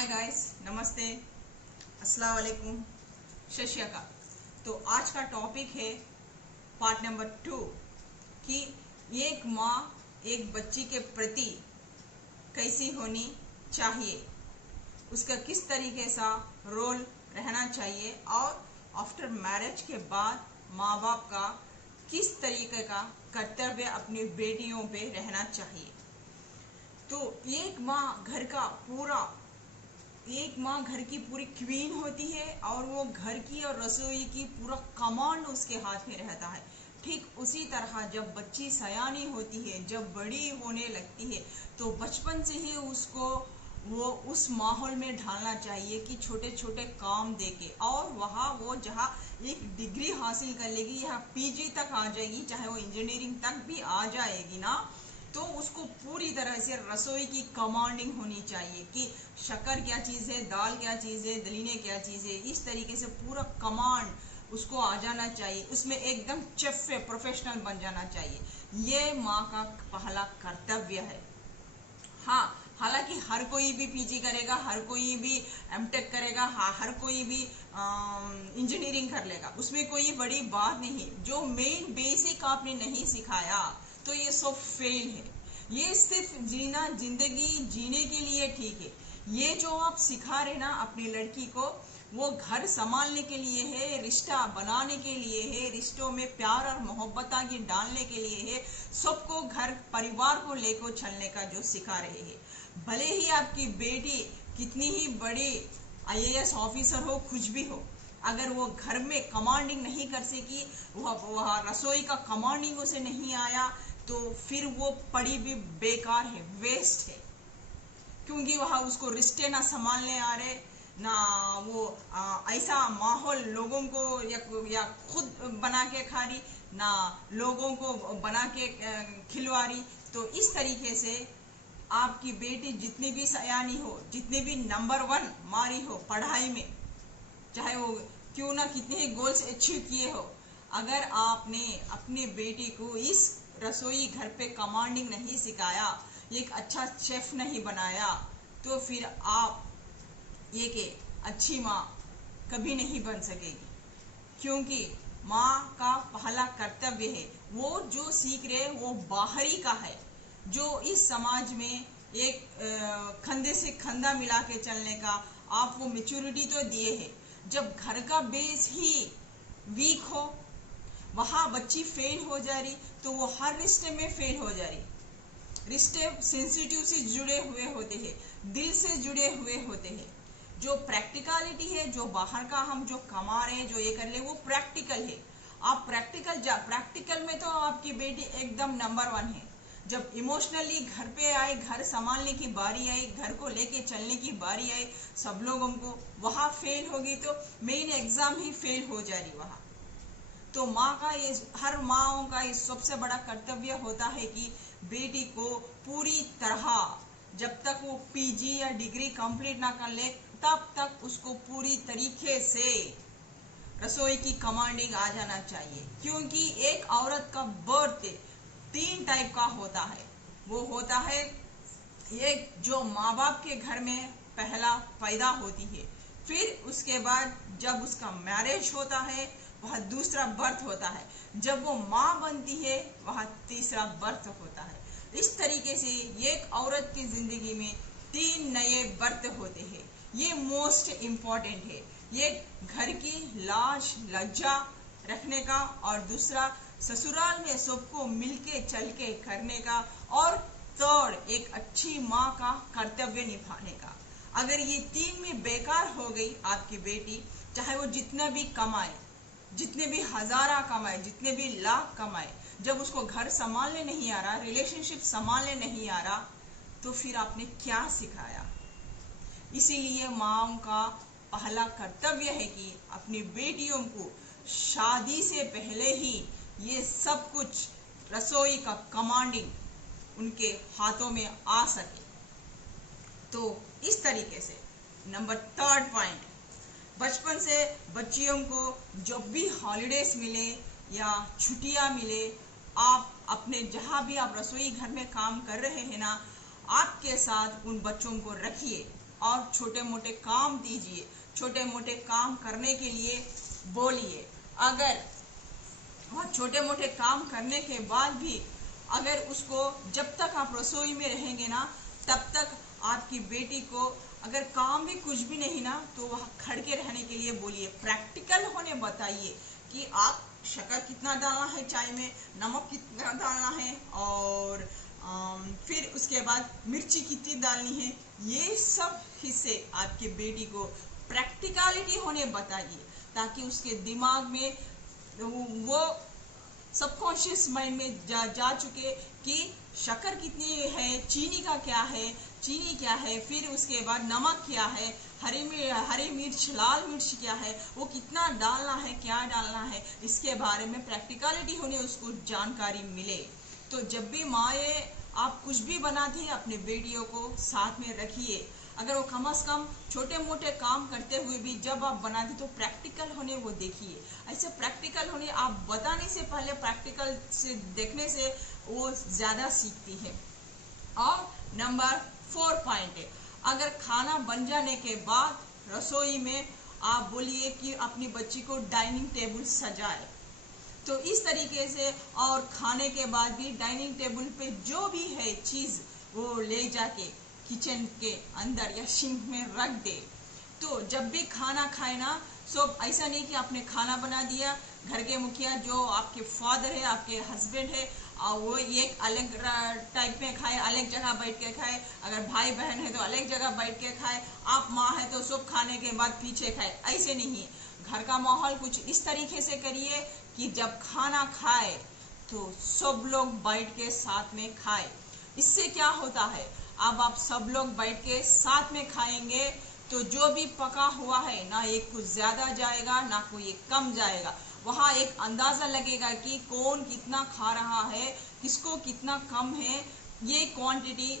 Hi guys, नमस्ते, अस्सलाम वालेकुम, सत श्री अकाल। तो आज का टॉपिक है पार्ट नंबर 2 कि एक माँ एक बच्ची के प्रति कैसी होनी चाहिए, उसका किस तरीके सा रोल रहना चाहिए और आफ्टर मैरिज के बाद माँ बाप का किस तरीके का कर्तव्य अपनी बेटियों पे रहना चाहिए। तो एक माँ घर की पूरी क्वीन होती है और वो घर की और रसोई की पूरा कमांड उसके हाथ में रहता है। ठीक उसी तरह जब बच्ची सयानी होती है, जब बड़ी होने लगती है, तो बचपन से ही उसको वो उस माहौल में ढालना चाहिए कि छोटे छोटे काम देके, और वहाँ वो जहाँ एक डिग्री हासिल कर लेगी या पीजी तक आ जाएगी, चाहे वो इंजीनियरिंग तक भी आ जाएगी ना, तो उसको पूरी तरह से रसोई की कमांडिंग होनी चाहिए कि शक्कर क्या चीज़ है, दाल क्या चीज़ है, दलीने क्या चीज़ है। इस तरीके से पूरा कमांड उसको आ जाना चाहिए, उसमें एकदम चेफ प्रोफेशनल बन जाना चाहिए। ये माँ का पहला कर्तव्य है। हाँ, हालांकि हर कोई भी पीजी करेगा, हर कोई भी एमटेक करेगा, हर कोई भी इंजीनियरिंग कर लेगा, उसमें कोई बड़ी बात नहीं। जो मेन बेसिक आपने नहीं सिखाया तो ये सब फेल है। ये सिर्फ जिंदगी जीने के लिए ठीक है। ये जो आप सिखा रहे ना अपनी लड़की को, वो घर संभालने के लिए है, रिश्ता बनाने के लिए है, रिश्तों में प्यार और मोहब्बत की डालने के लिए है, सबको घर परिवार को लेकर चलने का जो सिखा रहे हैं। भले ही आपकी बेटी कितनी ही बड़ी आईएएस ऑफिसर हो, कुछ भी हो, अगर वो घर में कमांडिंग नहीं कर सकी, वह रसोई का कमांडिंग उसे नहीं आया, तो फिर वो पढ़ी भी बेकार है, वेस्ट है। क्योंकि वह उसको रिश्ते ना संभालने आ रहे, ना वो ऐसा माहौल लोगों को या खुद बना के खा रही, ना लोगों को बना के खिलवा रही। तो इस तरीके से आपकी बेटी जितनी भी सयानी हो, जितनी भी नंबर 1 मारी हो पढ़ाई में, चाहे वो क्यों ना कितने ही गोल्स अचीव किए हो, अगर आपने अपनी बेटी को इस रसोई घर पे कमांडिंग नहीं सिखाया, एक अच्छा शेफ नहीं बनाया, तो फिर आप एक अच्छी माँ कभी नहीं बन सकेगी। क्योंकि माँ का पहला कर्तव्य है, वो जो सीख रहे वो बाहरी का है, जो इस समाज में एक कंधे से कंधा मिला के चलने का आपको मैच्योरिटी तो दिए है। जब घर का बेस ही वीक हो, वहाँ बच्ची फेल हो जा रही, तो वो हर रिश्ते में फेल हो जा रही। रिश्ते सेंसिटिव से जुड़े हुए होते हैं, दिल से जुड़े हुए होते हैं। जो प्रैक्टिकलिटी है, जो बाहर का हम जो कमा रहे हैं, जो ये कर ले, वो प्रैक्टिकल है। आप प्रैक्टिकल में तो आपकी बेटी एकदम नंबर 1 है। जब इमोशनली घर पे आए, घर संभालने की बारी आई, घर को लेके चलने की बारी आई, सब लोगों को, वहाँ फेल होगी तो मेन एग्जाम ही फेल हो जा रही वहाँ। तो माँ का ये, हर माँओं का ये सबसे बड़ा कर्तव्य होता है कि बेटी को पूरी तरह, जब तक वो पीजी या डिग्री कंप्लीट ना कर ले, तब तक उसको पूरी तरीके से रसोई की कमांडिंग आ जाना चाहिए। क्योंकि एक औरत का बर्थ 3 टाइप का होता है। वो होता है एक जो माँ बाप के घर में पहला पैदा होती है, फिर उसके बाद जब उसका मैरिज होता है वह दूसरा बर्थ होता है, जब वो माँ बनती है वह तीसरा बर्थ होता है। इस तरीके से एक औरत की जिंदगी में 3 नए बर्थ होते हैं। ये मोस्ट इम्पॉर्टेंट है, ये घर की लाज लज्जा रखने का, और दूसरा ससुराल में सबको मिलके चल के करने का, और थर्ड एक अच्छी माँ का कर्तव्य निभाने का। अगर ये 3 में बेकार हो गई आपकी बेटी, चाहे वो जितना भी कमाए, जितने भी हजारा कमाए, जितने भी लाख कमाए, जब उसको घर संभालने नहीं आ रहा, रिलेशनशिप संभालने नहीं आ रहा, तो फिर आपने क्या सिखाया। इसीलिए माँओं का पहला कर्तव्य है कि अपनी बेटियों को शादी से पहले ही ये सब कुछ रसोई का कमांडिंग उनके हाथों में आ सके। तो इस तरीके से नंबर 3 पॉइंट, बचपन से बच्चियों को जब भी हॉलीडेज मिले या छुट्टियां मिले, आप अपने जहाँ भी आप रसोई घर में काम कर रहे हैं ना, आपके साथ उन बच्चों को रखिए, और छोटे मोटे काम दीजिए, छोटे मोटे काम करने के लिए बोलिए। अगर वह छोटे मोटे काम करने के बाद भी अगर उसको, जब तक आप रसोई में रहेंगे ना, तब तक आपकी बेटी को अगर काम भी कुछ भी नहीं ना, तो वह खड़ के रहने के लिए बोलिए। प्रैक्टिकल होने बताइए कि आप शक्कर कितना डालना है चाय में, नमक कितना डालना है, और फिर उसके बाद मिर्ची कितनी डालनी है। ये सब हिस्से आपके बेटी को प्रैक्टिकलिटी होने बताइए, ताकि उसके दिमाग में वो सबकॉन्शियस माइंड में जा चुके कि शक्कर कितनी है, चीनी का क्या है, चीनी क्या है, फिर उसके बाद नमक क्या है, हरी मिर्च, लाल मिर्च क्या है, वो कितना डालना है, क्या डालना है, इसके बारे में प्रैक्टिकलिटी होने उसको जानकारी मिले। तो जब भी माए आप कुछ भी बनाती है, अपने बेटियों को साथ में रखिए। अगर वो कम से कम छोटे मोटे काम करते हुए भी जब आप बनाते तो प्रैक्टिकल होने वो देखिए। ऐसे प्रैक्टिकल होने आप बताने से पहले प्रैक्टिकल से देखने से वो ज़्यादा सीखती है। और नंबर 4 पॉइंट है, अगर खाना बन जाने के बाद रसोई में आप बोलिए कि अपनी बच्ची को डाइनिंग टेबल सजाए, तो इस तरीके से, और खाने के बाद भी डाइनिंग टेबल पे जो भी है चीज़ वो ले जाके किचन के अंदर या सिंक में रख दे। तो जब भी खाना खाए ना, सब ऐसा नहीं कि आपने खाना बना दिया, घर के मुखिया जो आपके फादर है, आपके हस्बैंड है, और वो एक अलग टाइप में खाए, अलग जगह बैठ के खाए, अगर भाई बहन है तो अलग जगह बैठ के खाए, आप माँ है तो सब खाने के बाद पीछे खाए। ऐसे नहीं है। घर का माहौल कुछ इस तरीके से करिए कि जब खाना खाए तो सब लोग बैठ के साथ में खाए। इससे क्या होता है, अब आप सब लोग बैठ के साथ में खाएंगे तो जो भी पका हुआ है ना, एक कुछ ज़्यादा जाएगा ना कोई एक कम जाएगा। वहाँ एक अंदाज़ा लगेगा कि कौन कितना खा रहा है, किसको कितना कम है। ये क्वांटिटी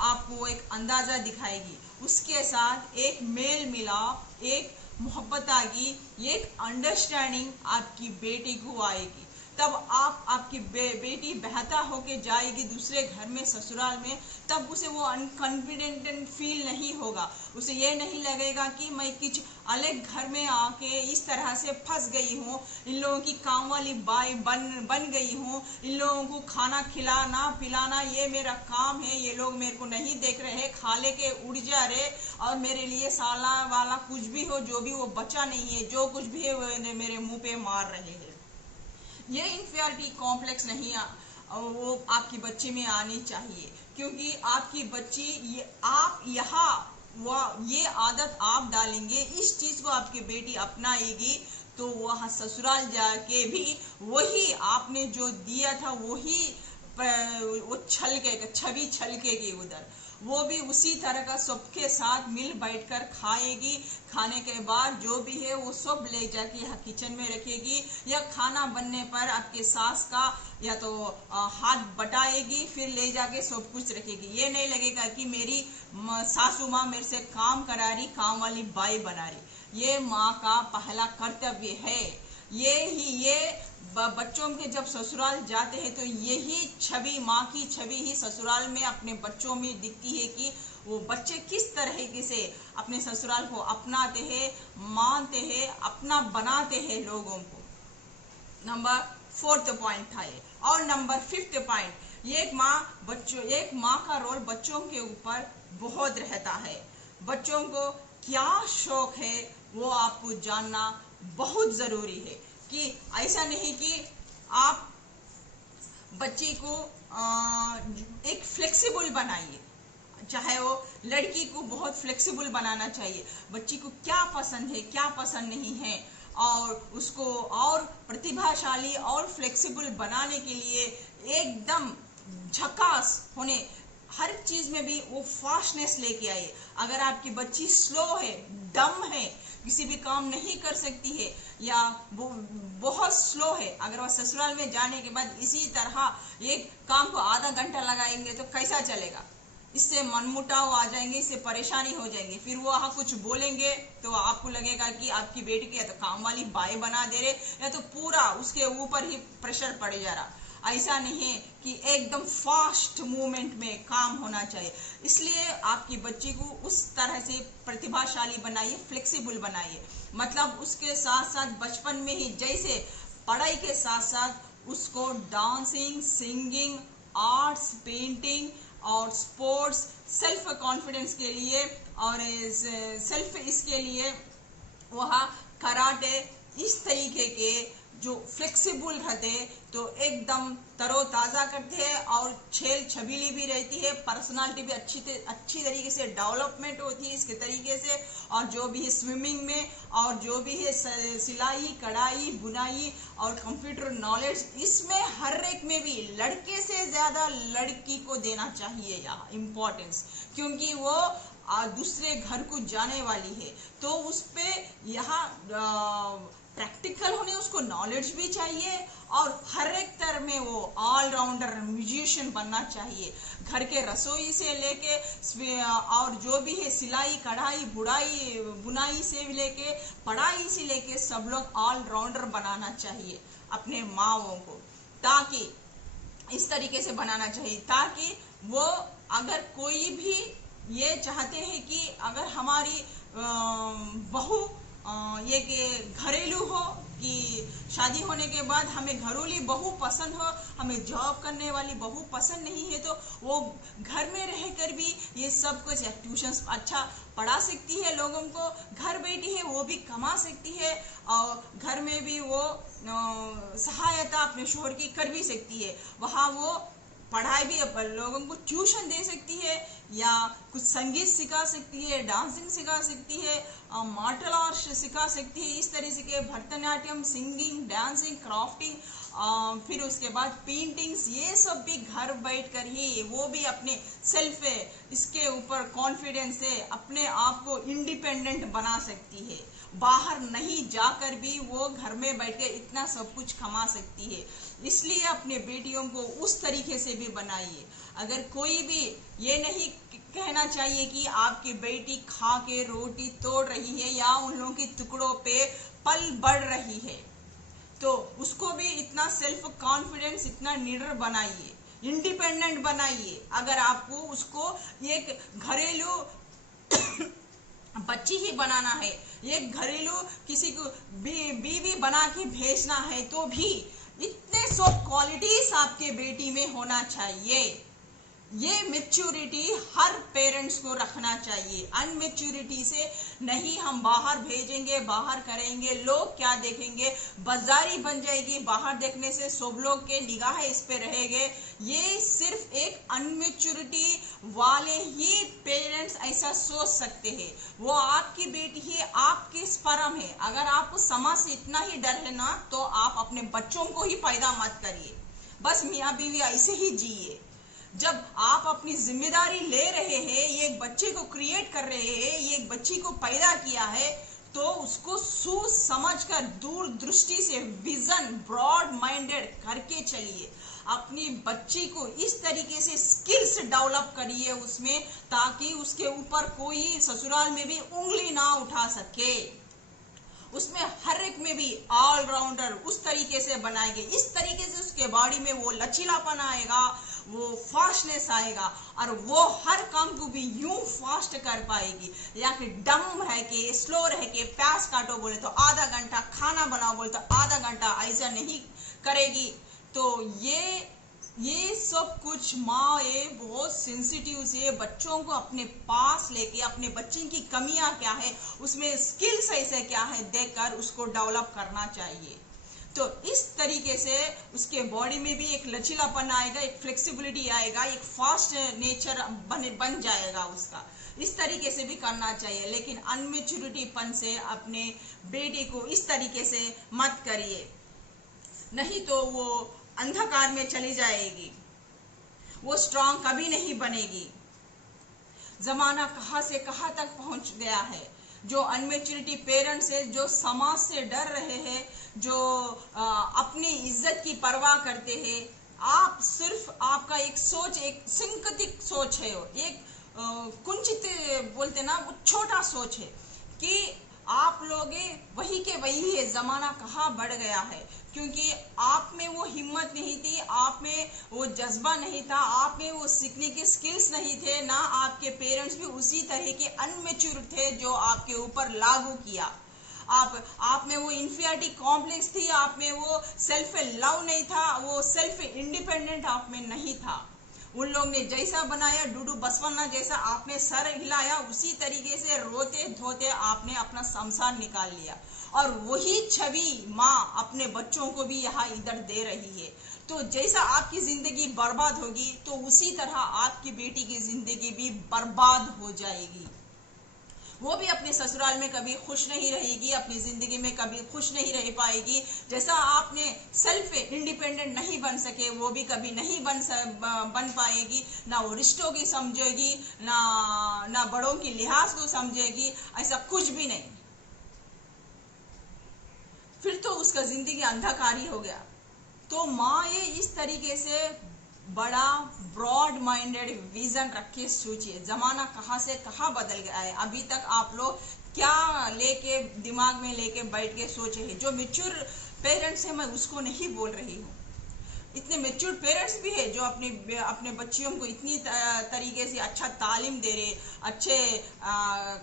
आपको एक अंदाज़ा दिखाएगी। उसके साथ एक मेल मिलाप, एक मोहब्बत आएगी, एक अंडरस्टैंडिंग आपकी बेटी को आएगी। तब आपकी बेटी बेहतर होके जाएगी दूसरे घर में, ससुराल में। तब उसे वो अनकॉन्फिडेंट फील नहीं होगा। उसे ये नहीं लगेगा कि मैं कुछ अलग घर में आके इस तरह से फंस गई हूँ, इन लोगों की काम वाली बाई बन गई हूँ, इन लोगों को खाना खिलाना पिलाना ये मेरा काम है, ये लोग मेरे को नहीं देख रहे, खा ले के उड़ जा रहे, और मेरे लिए साला वाला कुछ भी हो, जो भी वो बचा नहीं है, जो कुछ भी है वो मेरे मुंह पे मार रहे हैं। ये इंफीरियरिटी कॉम्प्लेक्स नहीं वो आपकी बच्ची में आनी चाहिए, क्योंकि आपकी बच्ची ये आदत आप डालेंगे, इस चीज को आपकी बेटी अपनाएगी, तो वह ससुराल जाके भी वही आपने जो दिया था वही वो छवि छलकेगी उधर। वो भी उसी तरह का सबके साथ मिल बैठकर खाएगी। खाने के बाद जो भी है वो सब ले जाके किचन में रखेगी, या खाना बनने पर आपके सास का या तो हाथ बटाएगी, फिर ले जाके सब कुछ रखेगी। ये नहीं लगेगा कि मेरी सासू माँ मेरे से काम करा रही, काम वाली बाई बना रही। ये माँ का पहला कर्तव्य है। ये बच्चों के जब ससुराल जाते हैं तो यही छवि, माँ की छवि ही ससुराल में अपने बच्चों में दिखती है कि वो बच्चे किस तरीके से अपने ससुराल को अपनाते हैं, मानते हैं, अपना बनाते हैं लोगों को। नंबर 4 पॉइंट था ये। और नंबर 5 पॉइंट, एक माँ का रोल बच्चों के ऊपर बहुत रहता है। बच्चों को क्या शौक है वो आपको जानना बहुत जरूरी है। कि ऐसा नहीं कि आप बच्ची को एक फ्लेक्सिबल बनाइए, चाहे वो लड़की को बहुत फ्लेक्सिबल बनाना चाहिए। बच्ची को क्या पसंद है, क्या पसंद नहीं है, और उसको और प्रतिभाशाली और फ्लेक्सिबल बनाने के लिए एकदम झकास होने, हर चीज में भी वो फास्टनेस लेके आइए। अगर आपकी बच्ची स्लो है, डम है, किसी भी काम नहीं कर सकती है, या वो बहुत स्लो है, अगर वह ससुराल में जाने के बाद इसी तरह एक काम को आधा घंटा लगाएंगे तो कैसा चलेगा। इससे मनमुटाव आ जाएंगे, इससे परेशानी हो जाएंगे। फिर वो वहाँ कुछ बोलेंगे तो आपको लगेगा कि आपकी बेटी को या तो काम वाली बाई बना दे रहे, या तो पूरा उसके ऊपर ही प्रेशर पड़ जा रहा। ऐसा नहीं है कि एकदम फास्ट मूवमेंट में काम होना चाहिए। इसलिए आपकी बच्ची को उस तरह से प्रतिभाशाली बनाइए, फ्लेक्सिबल बनाइए। मतलब उसके साथ साथ बचपन में ही जैसे पढ़ाई के साथ साथ उसको डांसिंग, सिंगिंग, आर्ट्स, पेंटिंग और स्पोर्ट्स, सेल्फ कॉन्फिडेंस के लिए और सेल्फ इसके लिए वह कराटे, इस तरीके के जो फ्लेक्सिबल रहते तो एकदम तरोताज़ा करते हैं और छेल छबीली भी रहती है, पर्सनालिटी भी अच्छी तरीके से डेवलपमेंट होती है इसके तरीके से। और जो भी है स्विमिंग में और जो भी है सिलाई, कढ़ाई, बुनाई और कंप्यूटर नॉलेज, इसमें हर एक में भी लड़के से ज़्यादा लड़की को देना चाहिए यहाँ इम्पोर्टेंस, क्योंकि वो दूसरे घर को जाने वाली है। तो उस पर यहाँ प्रैक्टिकल होने उसको नॉलेज भी चाहिए और हर एक तरह में वो ऑलराउंडर म्यूजिशियन बनना चाहिए। घर के रसोई से लेके और जो भी है सिलाई, कढ़ाई, बुनाई से लेके पढ़ाई से लेके सब लोग ऑलराउंडर बनाना चाहिए अपने माँओं को, ताकि इस तरीके से बनाना चाहिए ताकि वो अगर कोई भी ये चाहते हैं कि अगर हमारी बहू ये कि घरेलू हो, कि शादी होने के बाद हमें घरेलू बहू पसंद हो, हमें जॉब करने वाली बहू पसंद नहीं है, तो वो घर में रहकर भी ये सब कुछ ट्यूशन्स अच्छा पढ़ा सकती है लोगों को, घर बैठी है वो भी कमा सकती है और घर में भी वो सहायता अपने शोहर की कर भी सकती है। वहाँ वो पढ़ाई भी लोगों को ट्यूशन दे सकती है या कुछ संगीत सिखा सकती है, डांसिंग सिखा सकती है, मार्शल आर्ट सिखा सकती है, इस तरह से के भरतनाट्यम, सिंगिंग, डांसिंग, क्राफ्टिंग, फिर उसके बाद पेंटिंग्स, ये सब भी घर बैठ कर ही वो भी अपने सेल्फ इसके ऊपर कॉन्फिडेंस से अपने आप को इंडिपेंडेंट बना सकती है। बाहर नहीं जाकर भी वो घर में बैठ के इतना सब कुछ कमा सकती है। इसलिए अपने बेटियों को उस तरीके से भी बनाइए। अगर कोई भी ये नहीं कहना चाहिए कि आपकी बेटी खा के रोटी तोड़ रही है या उन लोगों के टुकड़ों पे पल बढ़ रही है, तो उसको भी इतना सेल्फ कॉन्फिडेंस, इतना निडर बनाइए, इंडिपेंडेंट बनाइए। अगर आपको उसको एक घरेलू बच्ची ही बनाना है, एक घरेलू किसी को बीवी बना के भेजना है, तो भी इतने सब क्वालिटीज आपके बेटी में होना चाहिए। ये मैच्योरिटी हर पेरेंट्स को रखना चाहिए। अनमेच्योरिटी से नहीं हम बाहर भेजेंगे, बाहर करेंगे, लोग क्या देखेंगे, बाजारी बन जाएगी। बाहर देखने से सब लोग के निगाह इस पे रहेंगे। ये सिर्फ एक अनमेच्योरिटी वाले ही पेरेंट्स ऐसा सोच सकते हैं। वो आपकी बेटी है, आपके स्पर्म है। अगर आपको समाज से इतना ही डर है ना, तो आप अपने बच्चों को ही पैदा मत करिए। बस मियाँ बीवी ऐसे ही जिए। जब आप अपनी जिम्मेदारी ले रहे हैं, ये एक बच्चे को क्रिएट कर रहे हैं, ये एक बच्ची को पैदा किया है, तो उसको सोच समझ कर दूरदृष्टि से विजन ब्रॉड माइंडेड करके चलिए। अपनी बच्ची को इस तरीके से स्किल्स डेवलप करिए उसमें, ताकि उसके ऊपर कोई ससुराल में भी उंगली ना उठा सके। उसमें हर एक में भी ऑलराउंडर उस तरीके से बनाएंगे, इस तरीके से उसके बॉडी में वो लचीलापन आएगा, वो फास्टनेस आएगा और वो हर काम को भी यूं फास्ट कर पाएगी। या फिर डम रह के, स्लो रह के, प्याज काटो बोले तो आधा घंटा, खाना बनाओ बोले तो आधा घंटा, ऐसा नहीं करेगी। तो ये सब कुछ माँ बहुत सेंसिटिव से बच्चों को अपने पास लेके अपने बच्चे की कमियां क्या है, उसमें स्किल्स ऐसे क्या है, देखकर उसको डेवलप करना चाहिए। तो इस तरीके से उसके बॉडी में भी एक लचीलापन आएगा, एक फ्लेक्सिबिलिटी आएगा, एक फास्ट नेचर बन जाएगा उसका। इस तरीके से भी करना चाहिए। लेकिन अनमेच्योरिटीपन से अपने बेटे को इस तरीके से मत करिए, नहीं तो वो अंधकार में चली जाएगी, वो स्ट्रांग कभी नहीं बनेगी। जमाना कहाँ से कहाँ तक पहुंच गया है। जो अनमेच्योरिटी पेरेंट्स है, जो समाज से डर रहे हैं, जो अपनी इज्जत की परवाह करते हैं, आप सिर्फ आपका एक सोच, एक सिंकतिक सोच है, एक कुंचित बोलते ना, वो छोटा सोच है कि आप लोग वही के वही है, जमाना कहाँ बढ़ गया है, क्योंकि आप में वो हिम्मत नहीं थी, आप में वो जज्बा नहीं था, आप में वो सीखने के स्किल्स नहीं थे, ना आपके पेरेंट्स भी उसी तरह के अनमेच्योर थे जो आपके ऊपर लागू किया। आप में वो इंफीरियरिटी कॉम्प्लेक्स थी, आप में वो सेल्फ लव नहीं था, वो सेल्फ इंडिपेंडेंट आप में नहीं था। उन लोग ने जैसा बनाया डूडू बसवन्ना जैसा आपने सर हिलाया, उसी तरीके से रोते धोते आपने अपना संसार निकाल लिया। और वही छवि माँ अपने बच्चों को भी यहाँ इधर दे रही है। तो जैसा आपकी जिंदगी बर्बाद होगी तो उसी तरह आपकी बेटी की जिंदगी भी बर्बाद हो जाएगी। वो भी अपने ससुराल में कभी खुश नहीं रहेगी, अपनी जिंदगी में कभी खुश नहीं रह पाएगी। जैसा आपने सेल्फ इंडिपेंडेंट नहीं बन सके, वो भी कभी नहीं बन पाएगी। ना वो रिश्तों की समझेगी, ना बड़ों की लिहाज को समझेगी, ऐसा कुछ भी नहीं। फिर तो उसका जिंदगी अंधकार ही हो गया। तो माँ ये इस तरीके से बड़ा ब्रॉड माइंडेड विजन रख के सोचिए, जमाना कहाँ से कहाँ बदल गया है। अभी तक आप लोग क्या लेके दिमाग में लेके बैठ के सोचे हैं। जो मेच्योर पेरेंट्स है, मैं उसको नहीं बोल रही हूँ, इतने मेच्योर पेरेंट्स भी है जो अपने बच्चियों को इतनी तरीके से अच्छा तालीम दे रहे, अच्छे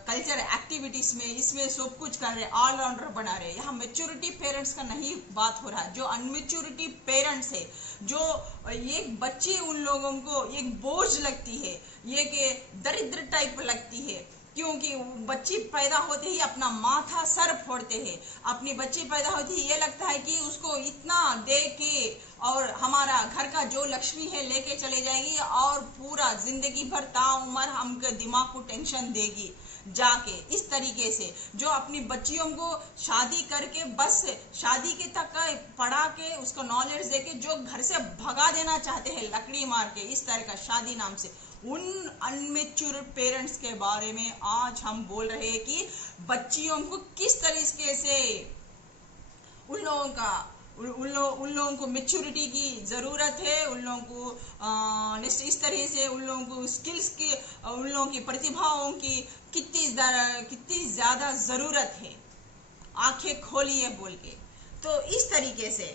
कल्चर एक्टिविटीज में इसमें सब कुछ कर रहे, ऑलराउंडर बना रहे। यहाँ मेच्योरिटी पेरेंट्स का नहीं बात हो रहा है। जो अनमेच्योरिटी पेरेंट्स है, जो एक बच्चे उन लोगों को एक बोझ लगती है, ये कि दरिद्र टाइप लगती है, क्योंकि बच्ची पैदा होते ही अपना माथा सर फोड़ते हैं। अपनी बच्ची पैदा होती ही ये लगता है कि उसको इतना दे के और हमारा घर का जो लक्ष्मी है लेके चले जाएगी और पूरा जिंदगी भर ताउम्र हमके दिमाग को टेंशन देगी जाके। इस तरीके से जो अपनी बच्चियों को शादी करके बस शादी के तक पढ़ा के उसको नॉलेज देके जो घर से भगा देना चाहते हैं लकड़ी मार के, इस तरह का शादी नाम से, उन अनमेच्योर पेरेंट्स के बारे में आज हम बोल रहे हैं कि बच्चियों को किस तरीके से उन लोगों को मेच्योरिटी की जरूरत है। उन लोगों को इस तरह से उन लोगों को स्किल्स की, उन लोगों की प्रतिभाओं की कितनी ज्यादा जरूरत है। आंखें खोलिए बोल के। तो इस तरीके से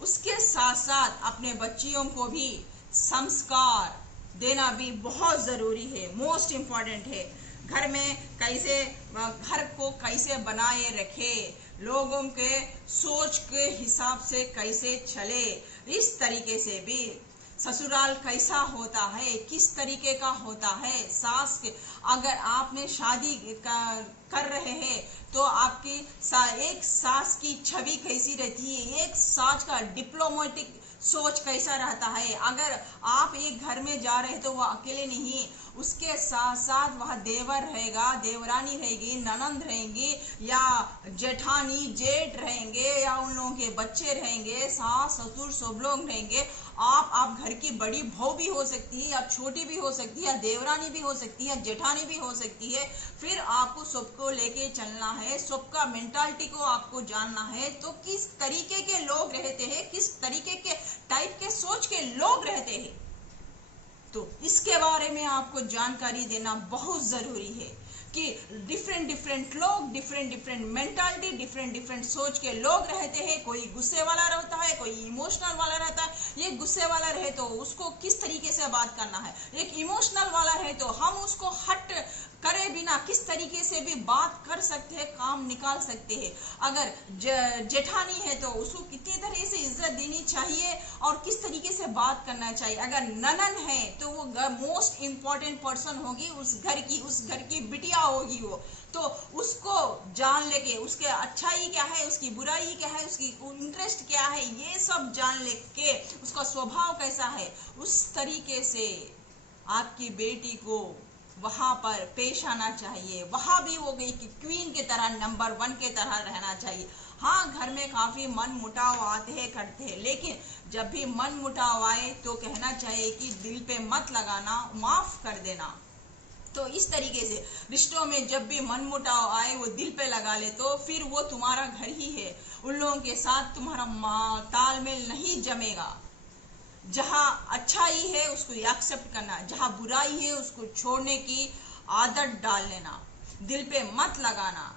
उसके साथ साथ अपने बच्चियों को भी संस्कार देना भी बहुत जरूरी है, मोस्ट इम्पॉर्टेंट है। घर में कैसे, घर को कैसे बनाए रखे, लोगों के सोच के हिसाब से कैसे चले, इस तरीके से भी ससुराल कैसा होता है, किस तरीके का होता है। सास के अगर आपने शादी कर रहे हैं तो आपकी एक सास की छवि कैसी रहती है, एक सास का डिप्लोमेटिक सोच कैसा रहता है। अगर आप एक घर में जा रहे तो वह अकेले नहीं, उसके साथ साथ वह देवर रहेगा, देवरानी रहेगी, ननंद रहेंगी, या जेठानी जेठ रहेंगे, या उन लोगों के बच्चे रहेंगे, सास ससुर सब लोग रहेंगे। आप घर की बड़ी बहू भी हो सकती है, या छोटी भी हो सकती है, या देवरानी भी हो सकती है, जेठानी भी हो सकती है। फिर आपको सबको लेके चलना है, सबका मेंटालिटी को आपको जानना है। तो किस तरीके के लोग रहते हैं, किस तरीके के टाइप के सोच के लोग रहते हैं, तो इसके बारे में आपको जानकारी देना बहुत जरूरी है कि डिफरेंट लोग, डिफरेंट मेंटालिटी, डिफरेंट सोच के लोग रहते हैं। कोई गुस्से वाला रहता है, कोई इमोशनल वाला रहता है। ये गुस्से वाला रहे तो उसको किस तरीके से बात करना है, एक इमोशनल वाला है तो हम उसको हट करे बिना किस तरीके से भी बात कर सकते हैं, काम निकाल सकते हैं। अगर जेठानी है तो उसको कितनी तरह से इज्जत देनी चाहिए और किस तरीके से बात करना चाहिए। अगर ननन है तो वो मोस्ट इम्पोर्टेंट पर्सन होगी उस घर की बिटिया होगी वो, तो उसको जान लेके उसके अच्छाई क्या है, उसकी बुराई क्या है, उसकी इंटरेस्ट क्या है, ये सब जान लेके उसका स्वभाव कैसा है, उस तरीके से आपकी बेटी को वहां पर पेश आना चाहिए। वहां भी वो एक क्वीन की तरह, नंबर 1 के तरह रहना चाहिए। हाँ, घर में काफी मन मुटाव आते हैं, करते हैं, लेकिन जब भी मन मुटाव आए तो कहना चाहिए कि दिल पे मत लगाना, माफ कर देना। तो इस तरीके से रिश्तों में जब भी मन मुटाव आए वो दिल पे लगा ले तो फिर वो तुम्हारा घर ही है, उन लोगों के साथ तुम्हारा तालमेल नहीं जमेगा। जहाँ अच्छाई है उसको एक्सेप्ट करना, जहाँ बुराई है उसको छोड़ने की आदत डाल लेना, दिल पे मत लगाना।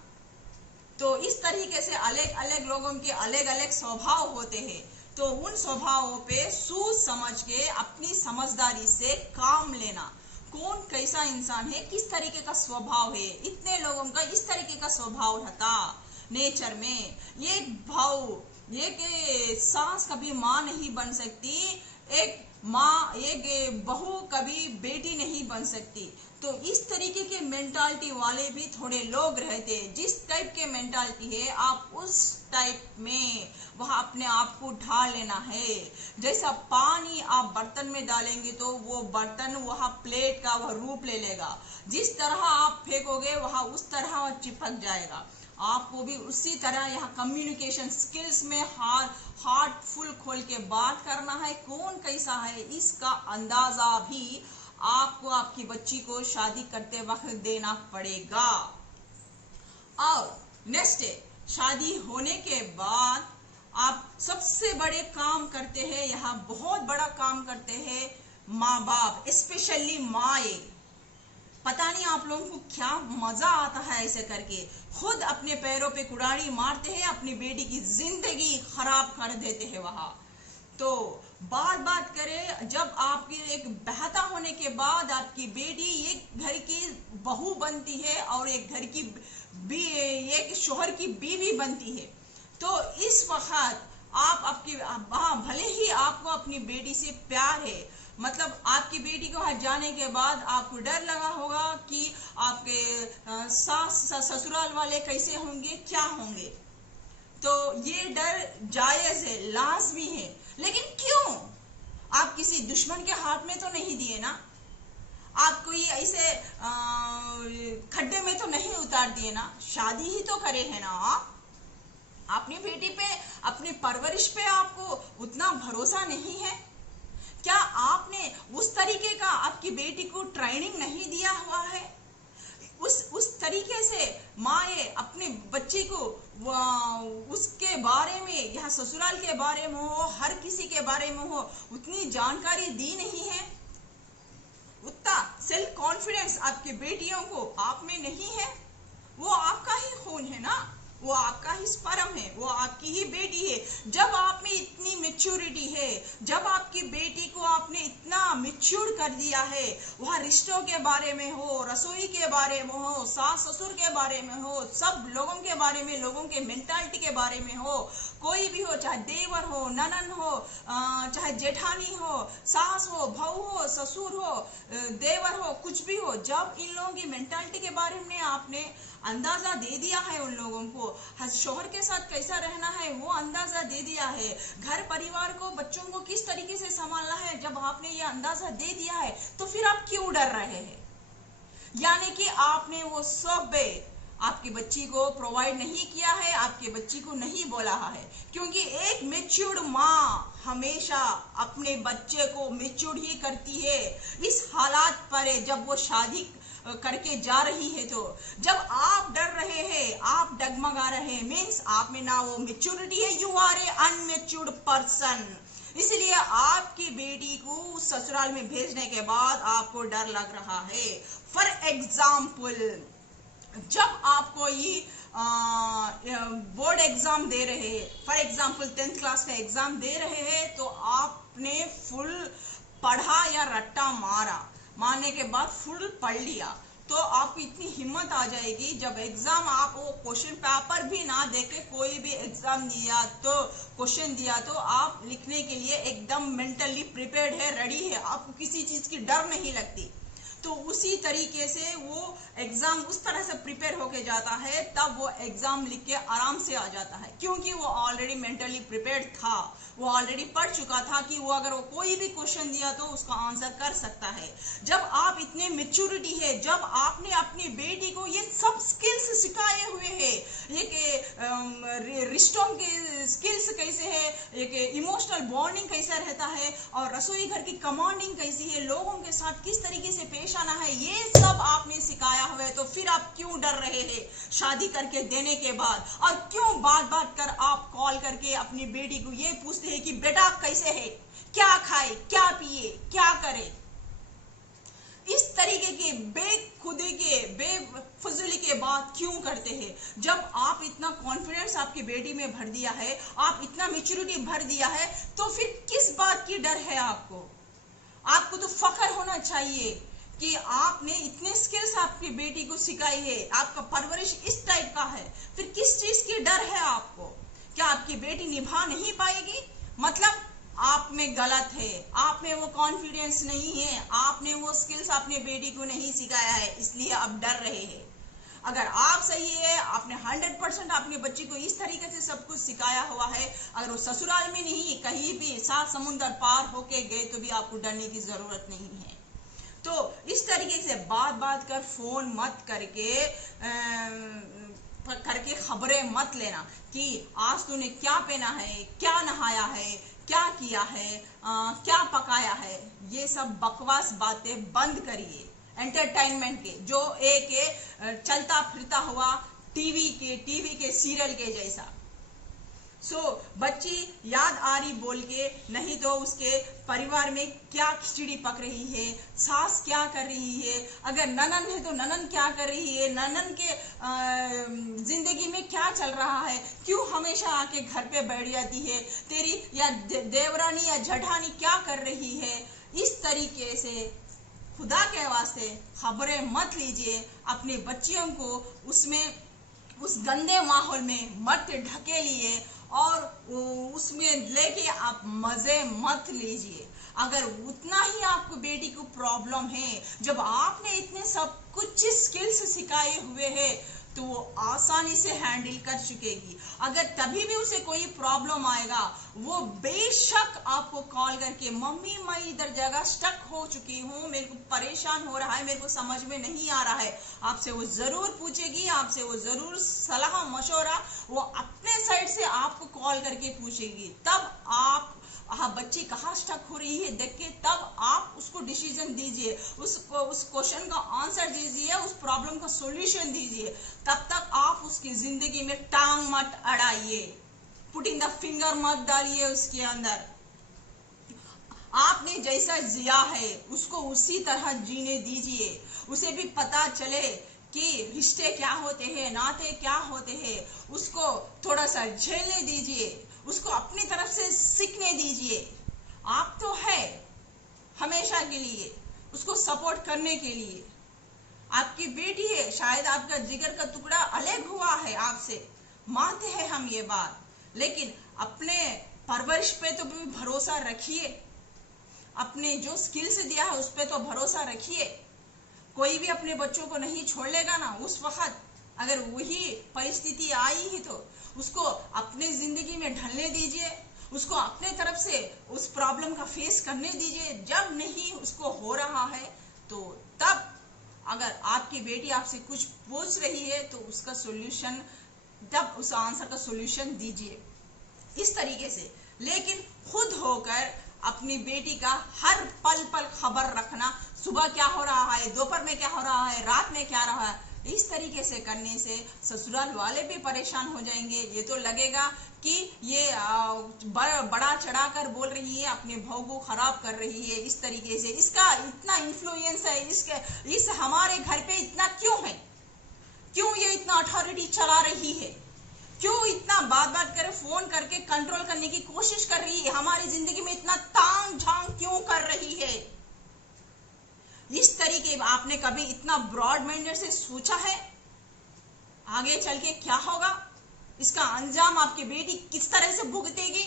तो इस तरीके से अलग अलग लोगों के अलग अलग स्वभाव होते हैं, तो उन स्वभावों पे सोच समझ के अपनी समझदारी से काम लेना। कौन कैसा इंसान है, किस तरीके का स्वभाव है, इतने लोगों का इस तरीके का स्वभाव रहता नेचर में। ये भाव, एक सास कभी माँ नहीं बन सकती, एक माँ एक बहू कभी बेटी नहीं बन सकती। तो इस तरीके के मेंटालिटी वाले भी थोड़े लोग रहते हैं। जिस टाइप के मेंटालिटी है आप उस टाइप में वह अपने आप को ढाल लेना है। जैसा पानी आप बर्तन में डालेंगे तो वो बर्तन वह प्लेट का वह रूप ले लेगा, जिस तरह आप फेंकोगे वह उस तरह वह चिपक जाएगा। आपको भी उसी तरह यहाँ कम्युनिकेशन स्किल्स में हार्टफुल खोल के बात करना है, कौन कैसा है इसका अंदाजा भी आपको आपकी बच्ची को शादी करते वक्त देना पड़ेगा। और नेक्स्ट है, शादी होने के बाद आप सबसे बड़े काम करते हैं, यहाँ बहुत बड़ा काम करते हैं माँ बाप, स्पेशली माए। पता नहीं आप लोगों को क्या मजा आता है ऐसे करके, खुद अपने पैरों पे कुड़ाड़ी मारते हैं, अपनी बेटी की जिंदगी खराब कर देते हैं वहां। तो बात करे, जब आपकी एक बहता होने के बाद आपकी बेटी एक घर की बहू बनती है और एक घर की एक शोहर की बीवी बनती है, तो इस वक्त आप आपकी भले ही आपको अपनी बेटी से प्यार है, मतलब आपकी बेटी को हट जाने के बाद आपको डर लगा होगा कि आपके सास ससुराल वाले कैसे होंगे, क्या होंगे। तो ये डर जायज है, लाजमी है, लेकिन क्यों? आप किसी दुश्मन के हाथ में तो नहीं दिए ना, आप कोई ऐसे खड्डे में तो नहीं उतार दिए ना, शादी ही तो करे है ना। अपनी बेटी पे, अपनी परवरिश पे आपको उतना भरोसा नहीं है क्या? आपने उस तरीके का आपकी बेटी को ट्रेनिंग नहीं दिया हुआ है? उस तरीके से माए अपने बच्चे को उसके बारे में, यहाँ ससुराल के बारे में हो, हर किसी के बारे में हो, उतनी जानकारी दी नहीं है। उतना सेल्फ कॉन्फिडेंस आपकी बेटियों को आप में नहीं है। वो आपका ही खून है ना, वो आपका ही स्पर्म है, वो आपकी ही बेटी है। जब आप में इतनी मैच्योरिटी है, जब आपकी बेटी को आपने इतना मैच्योर कर दिया है, वह रिश्तों के बारे में हो, रसोई के बारे में हो, सास ससुर के बारे में हो, सब लोगों के बारे में, लोगों के मेंटालिटी के बारे में हो, कोई भी हो, चाहे देवर हो, ननन हो, चाहे जेठानी हो, सास हो, बहू हो, ससुर हो, देवर हो, कुछ भी हो, जब इन लोगों की मेंटालिटी के बारे में आपने अंदाजा दे दिया है, उन लोगों को शोहर के साथ कैसा रहना है वो अंदाजा दे दिया है, घर परिवार को, बच्चों को किस तरीके से संभालना है, जब आपने ये अंदाजा दे दिया है, तो फिर आप क्यों डर रहे हैं? यानी कि आपने वो सब आपकी बच्ची को प्रोवाइड नहीं किया है, आपके बच्ची को नहीं बोला है। क्योंकि एक मैच्योर्ड माँ हमेशा अपने बच्चे को मैच्योर्ड ही करती है। इस हालात पर जब वो शादी करके जा रही है, तो जब आप डर रहे हैं, आप डगमगा रहे हैं, मीन्स आप में ना वो मैच्योरिटी है, यू आर ए अनमैच्योर्ड पर्सन। इसलिए आपकी बेटी को ससुराल में भेजने के बाद आपको डर लग रहा है। फॉर एग्जाम्पल, जब आप कोई बोर्ड एग्जाम दे रहे हैं, फॉर एग्जाम्पल 10th क्लास का एग्जाम दे रहे हैं, तो आपने फुल पढ़ा या रट्टा मारने के बाद फुल पढ़ लिया, तो आपको इतनी हिम्मत आ जाएगी जब एग्जाम आप वो क्वेश्चन पेपर भी ना देके कोई भी एग्जाम दिया, तो क्वेश्चन दिया, तो आप लिखने के लिए एकदम मेंटली प्रिपेयर्ड है, रेडी है, आपको किसी चीज की डर नहीं लगती। तो उसी तरीके से वो एग्जाम उस तरह से प्रिपेयर होके जाता है, तब वो एग्जाम लिख के आराम से आ जाता है, क्योंकि वो ऑलरेडी मेंटली प्रिपेयर्ड था, वो ऑलरेडी पढ़ चुका था कि वो अगर वो कोई भी क्वेश्चन दिया तो उसका आंसर कर सकता है। जब आप इतने मैच्योरिटी है, जब आपने अपनी बेटी को ये सब स्किल्स सिखाए हुए हैं, एक रिश्तों के स्किल्स कैसे है, एक इमोशनल बॉन्डिंग कैसा रहता है, और रसोई घर की कमांडिंग कैसी है, लोगों के साथ किस तरीके से पेश आना है, ये सब आपने सिखाया हुआ है, तो फिर आप क्यों डर रहे हैं शादी करके देने के बाद? और क्यों बात कर आप कॉल करके अपनी बेटी को ये पूछते हैं कि बेटा कैसे है, क्या खाए, क्या पिए, क्या करे? इस तरीके के बेखुदे के बात क्यों करते हैं? जब आप इतना कॉन्फिडेंस आपकी बेटी में भर दिया है, आप इतना मेच्योरिटी भर दिया है, तो फिर किस बात की डर है आपको? आपको तो फख्र होना चाहिए कि आपने इतने स्किल्स आपकी बेटी को सिखाई है, आपका परवरिश इस टाइप का है, फिर किस चीज की डर है आपको? क्या आपकी बेटी निभा नहीं पाएगी? मतलब आप में गलत है, आप में वो कॉन्फिडेंस नहीं है, आपने वो स्किल्स अपने बेटी को नहीं सिखाया है, इसलिए आप डर रहे हैं। अगर आप सही है, आपने 100% अपने बच्ची को इस तरीके से सब कुछ सिखाया हुआ है, अगर वो ससुराल में नहीं, कहीं भी 7 समुंदर पार होके गए तो भी आपको डरने की जरूरत नहीं है। तो इस तरीके से बात कर फोन मत करके खबरें मत लेना कि आज तूने क्या पहना है, क्या नहाया है, क्या किया है, क्या पकाया है। ये सब बकवास बातें बंद करिए, एंटरटेनमेंट के, जो एक चलता फिरता हुआ टीवी के सीरियल के जैसा। बच्ची याद आ रही बोल के, नहीं तो उसके परिवार में क्या खिचड़ी पक रही है, सास क्या कर रही है, अगर ननन है तो ननन क्या कर रही है, ननन के जिंदगी में क्या चल रहा है, क्यों हमेशा आके घर पे बैठ जाती है, तेरी या देवरानी या जठानी क्या कर रही है। इस तरीके से खुदा के वास्ते खबरें मत लीजिए, अपने बच्चियों को उस गंदे माहौल में मत ढकेलिए और उसमें लेके आप मजे मत लीजिए। अगर उतना ही आपको बेटी को प्रॉब्लम है, जब आपने इतने सब कुछ स्किल्स सिखाए हुए हैं, तो वो आसानी से हैंडल कर चुकेगी। अगर तभी भी उसे कोई प्रॉब्लम आएगा, वो बेशक आपको कॉल करके, मम्मी मैं इधर जगह स्टक हो चुकी हूँ, मेरे को परेशान हो रहा है, मेरे को समझ में नहीं आ रहा है, आपसे वो जरूर पूछेगी, आपसे वो जरूर सलाह मशवरा वो अपने साइड से आपको कॉल करके पूछेगी। तब आप बच्ची कहाँ स्टक हो रही है देख के, तब आप उसको डिसीजन दीजिए, उस क्वेश्चन का आंसर दीजिए, उस प्रॉब्लम का सॉल्यूशन दीजिए। तब तक आप उसकी जिंदगी में टांग मत अड़ाइए, पुटिंग द फिंगर मत डालिए उसके अंदर। आपने जैसा जिया है उसको उसी तरह जीने दीजिए, उसे भी पता चले कि रिश्ते क्या होते हैं, नाते क्या होते हैं, उसको थोड़ा सा झेलने दीजिए, उसको अपनी तरफ से सीखने दीजिए। आप तो है हमेशा के लिए उसको सपोर्ट करने के लिए। आपकी बेटी है, शायद आपका जिगर का टुकड़ा अलग हुआ है आपसे, मानते हैं हम ये बात, लेकिन अपने परवरिश पे तो भी भरोसा रखिए, अपने जो स्किल्स दिया है उस पे तो भरोसा रखिए। कोई भी अपने बच्चों को नहीं छोड़ लेगा ना, उस वक्त अगर वही परिस्थिति आई ही तो उसको अपने जिंदगी में ढलने दीजिए, उसको अपने तरफ से उस प्रॉब्लम का फेस करने दीजिए। जब नहीं उसको हो रहा है तो तब अगर आपकी बेटी आपसे कुछ पूछ रही है तो उसका सॉल्यूशन, तब उस आंसर का सॉल्यूशन दीजिए इस तरीके से। लेकिन खुद होकर अपनी बेटी का हर पल खबर रखना, सुबह क्या हो रहा है, दोपहर में क्या हो रहा है, रात में क्या रहा है, इस तरीके से करने से ससुराल वाले भी परेशान हो जाएंगे। ये तो लगेगा कि ये बड़ा चढ़ाकर बोल रही है, अपने भाव को खराब कर रही है। इस तरीके से इसका इतना इन्फ्लुएंस है, इस हमारे घर पे इतना क्यों है, क्यों ये इतना अथॉरिटी चला रही है, क्यों इतना बात करे, फोन करके कंट्रोल करने की कोशिश कर रही है, हमारी जिंदगी में इतना तांग झांग क्यों कर रही है। इस तरीके आपने कभी इतना ब्रॉड माइंडेड से सोचा है आगे चल के क्या होगा, इसका अंजाम आपकी बेटी किस तरह से भुगतेगी?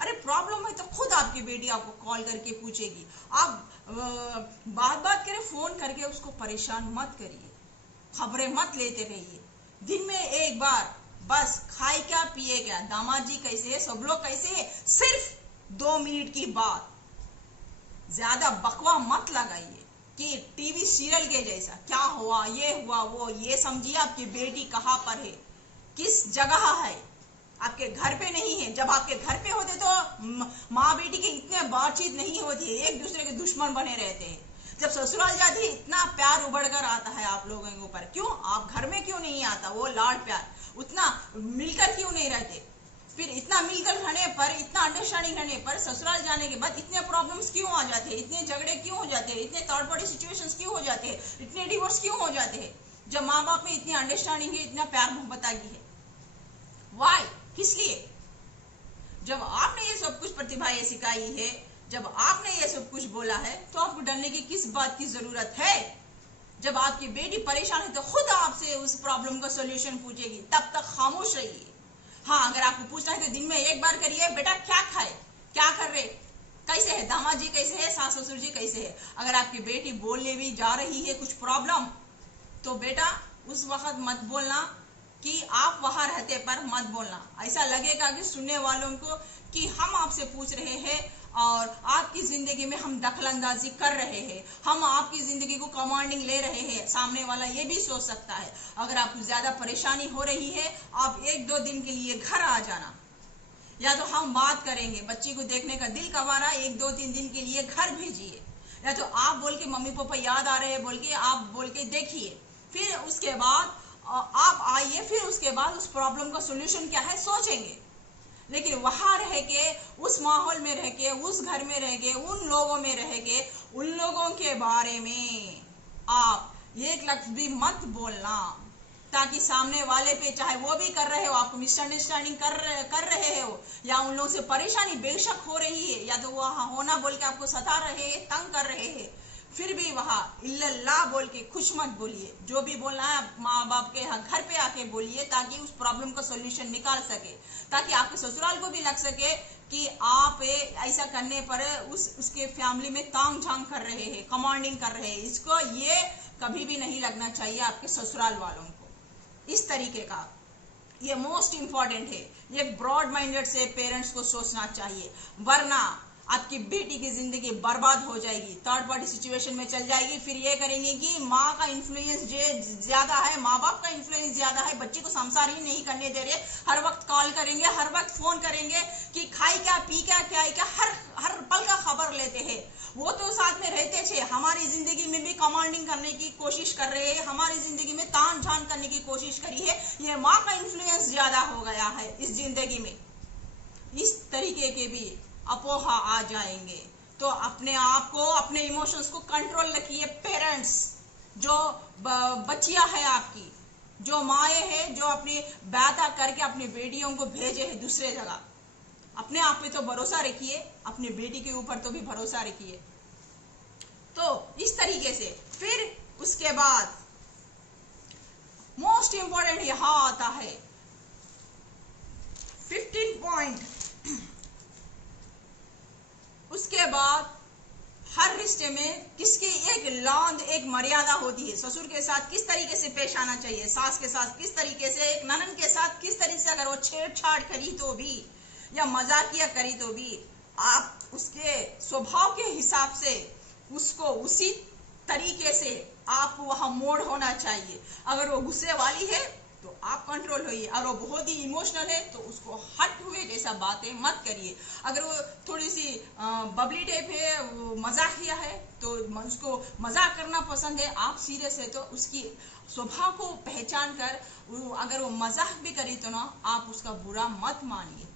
अरे प्रॉब्लम है तो खुद आपकी बेटी आपको कॉल करके पूछेगी। आप बात करे, फोन करके उसको परेशान मत करिए, खबरें मत लेते रहिए। दिन में एक बार बस खाए क्या पिए क्या, दामाद जी कैसे है, सब लोग कैसे है, सिर्फ 2 मिनट की बात, ज्यादा बकवा मत लगाइए कि टीवी सीरियल के जैसा क्या हुआ, ये हुआ वो। ये समझिए आपकी बेटी कहाँ पर है, किस जगह है, आपके घर पे नहीं है। जब आपके घर पे होते तो माँ बेटी की इतने बातचीत नहीं होती है, एक दूसरे के दुश्मन बने रहते हैं। जब ससुराल जाती है इतना प्यार उबड़ कर आता है आप लोगों के ऊपर, क्यों आप घर में क्यों नहीं आता वो लाड प्यार, उतना मिलकर क्यों नहीं रहते? फिर इतना मिलकर रहने पर, इतना अंडरस्टैंडिंग रहने पर ससुराल जाने के बाद इतने प्रॉब्लम्स क्यों आ जाते हैं, इतने झगड़े क्यों हो जाते हैं, इतने थर्ड पार्टी सिचुएशंस क्यों हो जाते हैं, इतने डिवोर्स क्यों हो जाते हैं? जब माँ बाप में इतनी अंडरस्टैंडिंग है, इतना प्यार मोहब्बत आ गई है? वाई? किस लिए? जब आपने ये सब कुछ प्रतिभा ये सिखाई है, जब आपने ये सब कुछ बोला है, तो आपको डरने की किस बात की जरूरत है? जब आपकी बेटी परेशान है तो खुद आपसे उस प्रॉब्लम का सॉल्यूशन पूछेगी, तब तक खामोश रहिए। हाँ, अगर आपको पूछना है तो दिन में एक बार करिए, बेटा क्या खाए, क्या कर रहे, कैसे है दामाद जी, कैसे है सास ससुर जी, कैसे है। अगर आपकी बेटी बोलने भी जा रही है कुछ प्रॉब्लम, तो बेटा उस वक्त मत बोलना कि आप वहां रहते पर मत बोलना। ऐसा लगेगा कि सुनने वालों को कि हम आपसे पूछ रहे हैं और आपकी जिंदगी में हम दखलंदाजी कर रहे हैं, हम आपकी जिंदगी को कमांडिंग ले रहे हैं। सामने वाला ये भी सोच सकता है। अगर आपको ज्यादा परेशानी हो रही है, आप 1-2 दिन के लिए घर आ जाना, या तो हम बात करेंगे। बच्ची को देखने का दिल कवा रहा, 1-2-3 दिन के लिए घर भेजिए, या तो आप बोल के मम्मी पापा याद आ रहे हैं बोल के आप बोल के देखिए। फिर उसके बाद आप आइए, फिर उसके बाद उस प्रॉब्लम का सोल्यूशन क्या है सोचेंगे। लेकिन वहां रह के, उस माहौल में रह के, उस घर में रह के, उन लोगों में रह के, उन लोगों के बारे में आप एक लफ्ज भी मत बोलना, ताकि सामने वाले पे, चाहे वो भी कर रहे हो, आपको मिसअंडरस्टैंडिंग कर रहे हो, या उन लोगों से परेशानी बेशक हो रही है, या तो वहां होना बोल के आपको सता रहे हैं, तंग कर रहे हैं, फिर भी वहां इल्लल्लाह बोल के खुश मत बोलिए। जो भी बोलना है माँ बाप के घर पे आके बोलिए, ताकि उस प्रॉब्लम का सोल्यूशन निकाल सके, ताकि आपके ससुराल को भी लग सके कि आप ऐसा करने पर उसके फैमिली में तांग झांग कर रहे हैं, कमांडिंग कर रहे हैं। इसको ये कभी भी नहीं लगना चाहिए आपके ससुराल वालों को। इस तरीके का ये मोस्ट इंपॉर्टेंट है। ये ब्रॉड माइंडेड से पेरेंट्स को सोचना चाहिए, वरना आपकी बेटी की जिंदगी बर्बाद हो जाएगी, थर्ड पार्टी सिचुएशन में चल जाएगी। फिर ये करेंगे कि माँ का इन्फ्लुएंस ज्यादा है, माँ बाप का इन्फ्लुएंस ज्यादा है, बच्ची को संसार ही नहीं करने दे रहे, हर वक्त कॉल करेंगे, हर वक्त फोन करेंगे कि खाई क्या, पी क्या, क्या है क्या, हर पल का खबर लेते हैं। वो तो साथ में रहते थे, हमारी जिंदगी में भी कमांडिंग करने की कोशिश कर रहे हैं, हमारी जिंदगी में तान झान करने की कोशिश करी है। ये माँ का इन्फ्लुएंस ज्यादा हो गया है इस जिंदगी में। इस तरीके के भी अपोहा आ जाएंगे। तो अपने आप को, अपने इमोशंस को कंट्रोल रखिए। पेरेंट्स, जो बच्चियां है आपकी, जो माए हैं, जो अपनी बैता करके अपनी बेटियों को भेजे है दूसरे जगह, अपने आप पे तो भरोसा रखिए, अपनी बेटी के ऊपर तो भी भरोसा रखिए। तो इस तरीके से फिर उसके बाद मोस्ट इंपॉर्टेंट यहां आता है 15 पॉइंट। उसके बाद हर रिश्ते में किसकी एक लौंद, एक मर्यादा होती है। ससुर के साथ किस तरीके से पेश आना चाहिए, सास के साथ किस तरीके से, एक ननद के साथ किस तरीके से, अगर वो छेड़छाड़ करी तो भी या मजाकिया करी तो भी आप उसके स्वभाव के हिसाब से उसको उसी तरीके से आप वहां मोड़ होना चाहिए। अगर वो गुस्से वाली है तो आप कंट्रोल होइए, अगर वो बहुत ही इमोशनल है तो उसको हट हुए जैसा बातें मत करिए। अगर वो थोड़ी सी बबली टाइप है, वो मजाकिया है, तो उसको मजाक करना पसंद है, आप सीरियस है तो उसकी स्वभाव को पहचान कर अगर वो मजाक भी करी तो ना आप उसका बुरा मत मानिए।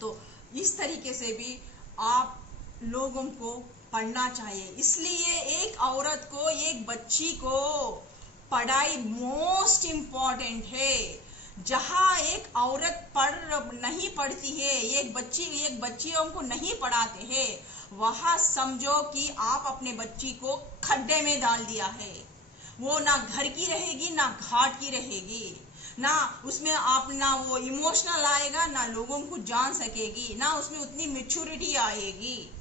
तो इस तरीके से भी आप लोगों को पढ़ना चाहिए। इसलिए एक औरत को, एक बच्ची को पढ़ाई मोस्ट इम्पॉर्टेंट है। जहां एक औरत नहीं पढ़ती है, एक बच्चियों को नहीं पढ़ाते हैं, वहां समझो कि आप अपने बच्ची को खड्डे में डाल दिया है। वो ना घर की रहेगी, ना घाट की रहेगी, ना उसमें आप, ना वो इमोशनल आएगा, ना लोगों को जान सकेगी, ना उसमें उतनी मैच्योरिटी आएगी।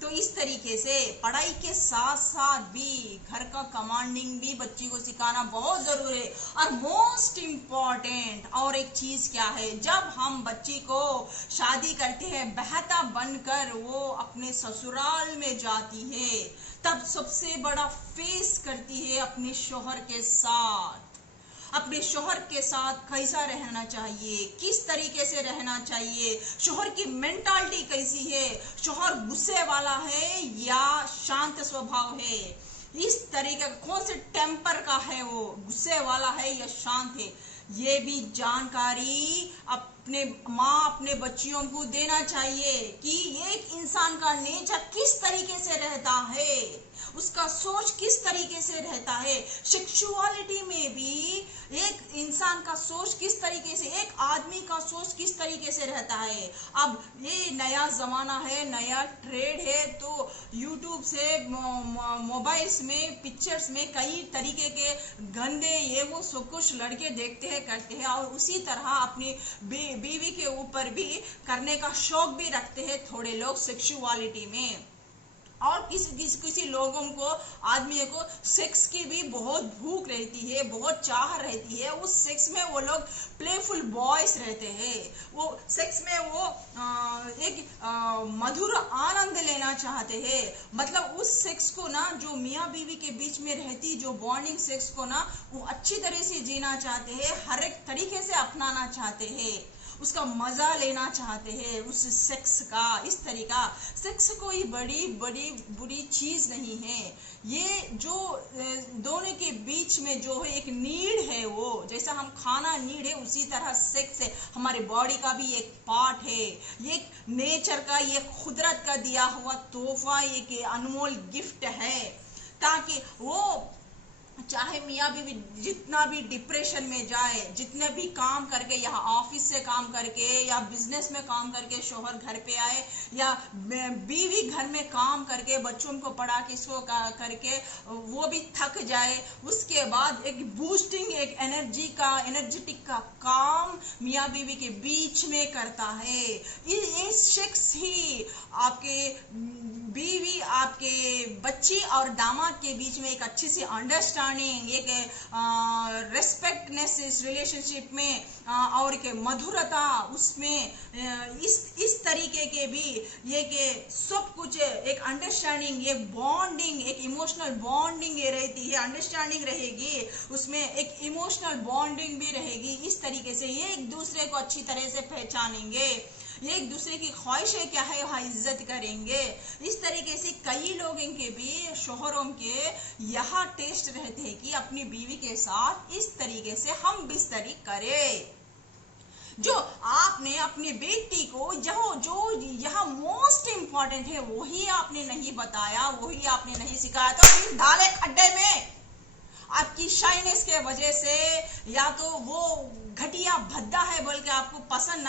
तो इस तरीके से पढ़ाई के साथ साथ भी घर का कमांडिंग भी बच्ची को सिखाना बहुत जरूरी है। और मोस्ट इम्पॉर्टेंट और एक चीज क्या है, जब हम बच्ची को शादी करते हैं, बहता बनकर वो अपने ससुराल में जाती है, तब सबसे बड़ा फेस करती है अपने शौहर के साथ। अपने शौहर के साथ कैसा रहना चाहिए, किस तरीके से रहना चाहिए, शौहर की मेंटालिटी कैसी है, शौहर गुस्से वाला है या शांत स्वभाव है, इस तरीके का कौन से टेम्पर का है, वो गुस्से वाला है या शांत है, ये भी जानकारी अपने माँ अपने बच्चियों को देना चाहिए कि एक इंसान का नेचर किस तरीके से रहता है। उसका सोच किस तरीके से रहता है, सेक्सुअलिटी में भी एक इंसान का सोच किस तरीके से, एक आदमी का सोच किस तरीके से रहता है। अब ये नया जमाना है, नया ट्रेड है, तो यूट्यूब से मोबाइल्स में पिक्चर्स में कई तरीके के गंदे ये वो सब कुछ लड़के देखते हैं, करते हैं, और उसी तरह अपनी बीवी के ऊपर भी करने का शौक भी रखते हैं थोड़े लोग सेक्सुअलिटी में। और किसी लोगों को, आदमियों को सेक्स की भी बहुत भूख रहती है, बहुत चाह रहती है। उस सेक्स में वो लोग प्लेफुल बॉयज रहते हैं, वो सेक्स में वो एक मधुर आनंद लेना चाहते हैं। मतलब उस सेक्स को ना, जो मियाँ बीवी के बीच में रहती जो बॉन्डिंग सेक्स को ना, वो अच्छी तरह से जीना चाहते हैं, हर एक तरीके से अपनाना चाहते हैं, उसका मजा लेना चाहते हैं उस सेक्स का। इस तरीका सेक्स कोई बड़ी बड़ी बुरी चीज नहीं है, ये जो दोनों के बीच में जो है एक नीड है, वो जैसा हम खाना नीड है उसी तरह सेक्स है, हमारे बॉडी का भी एक पार्ट है, ये नेचर का, ये खुदरत का दिया हुआ तोहफा, एक अनमोल गिफ्ट है, ताकि वो चाहे मियाँ बीवी जितना भी डिप्रेशन में जाए, जितने भी काम करके, यहाँ ऑफिस से काम करके या बिजनेस में काम करके शोहर घर पे आए, या बीवी घर में काम करके बच्चों को पढ़ा के इसको करके वो भी थक जाए, उसके बाद एक बूस्टिंग, एक एनर्जेटिक का काम मियाँ बीवी के बीच में करता है। ये सेक्स ही आपके बीवी, आपके बच्ची और दामाद के बीच में एक अच्छी सी अंडरस्टैंडिंग, एक रेस्पेक्टनेस इस रिलेशनशिप में, और के मधुरता उसमें, इस तरीके के भी ये के सब कुछ एक अंडरस्टैंडिंग, एक बॉन्डिंग, एक इमोशनल बॉन्डिंग ये रहती है, अंडरस्टैंडिंग रहेगी उसमें, एक इमोशनल बॉन्डिंग भी रहेगी। इस तरीके से ये एक दूसरे को अच्छी तरह से पहचानेंगे, ये एक दूसरे की ख्वाहिशें क्या है वहाँ इज्जत करेंगे। इस तरीके से कई लोगों के भी, शोहरों के यहाँ टेस्ट रहते हैं कि अपनी बीवी के साथ इस तरीके से हम बिस्तरी करें। जो आपने अपनी बेटी को जो यहाँ मोस्ट इम्पॉर्टेंट है वही आपने नहीं बताया, वही आपने नहीं सिखाया, तो फिर डाले खड्डे में। आपकी शाइनेस के वजह से, या तो वो घटिया भद्दा है बोल के आपको पसंद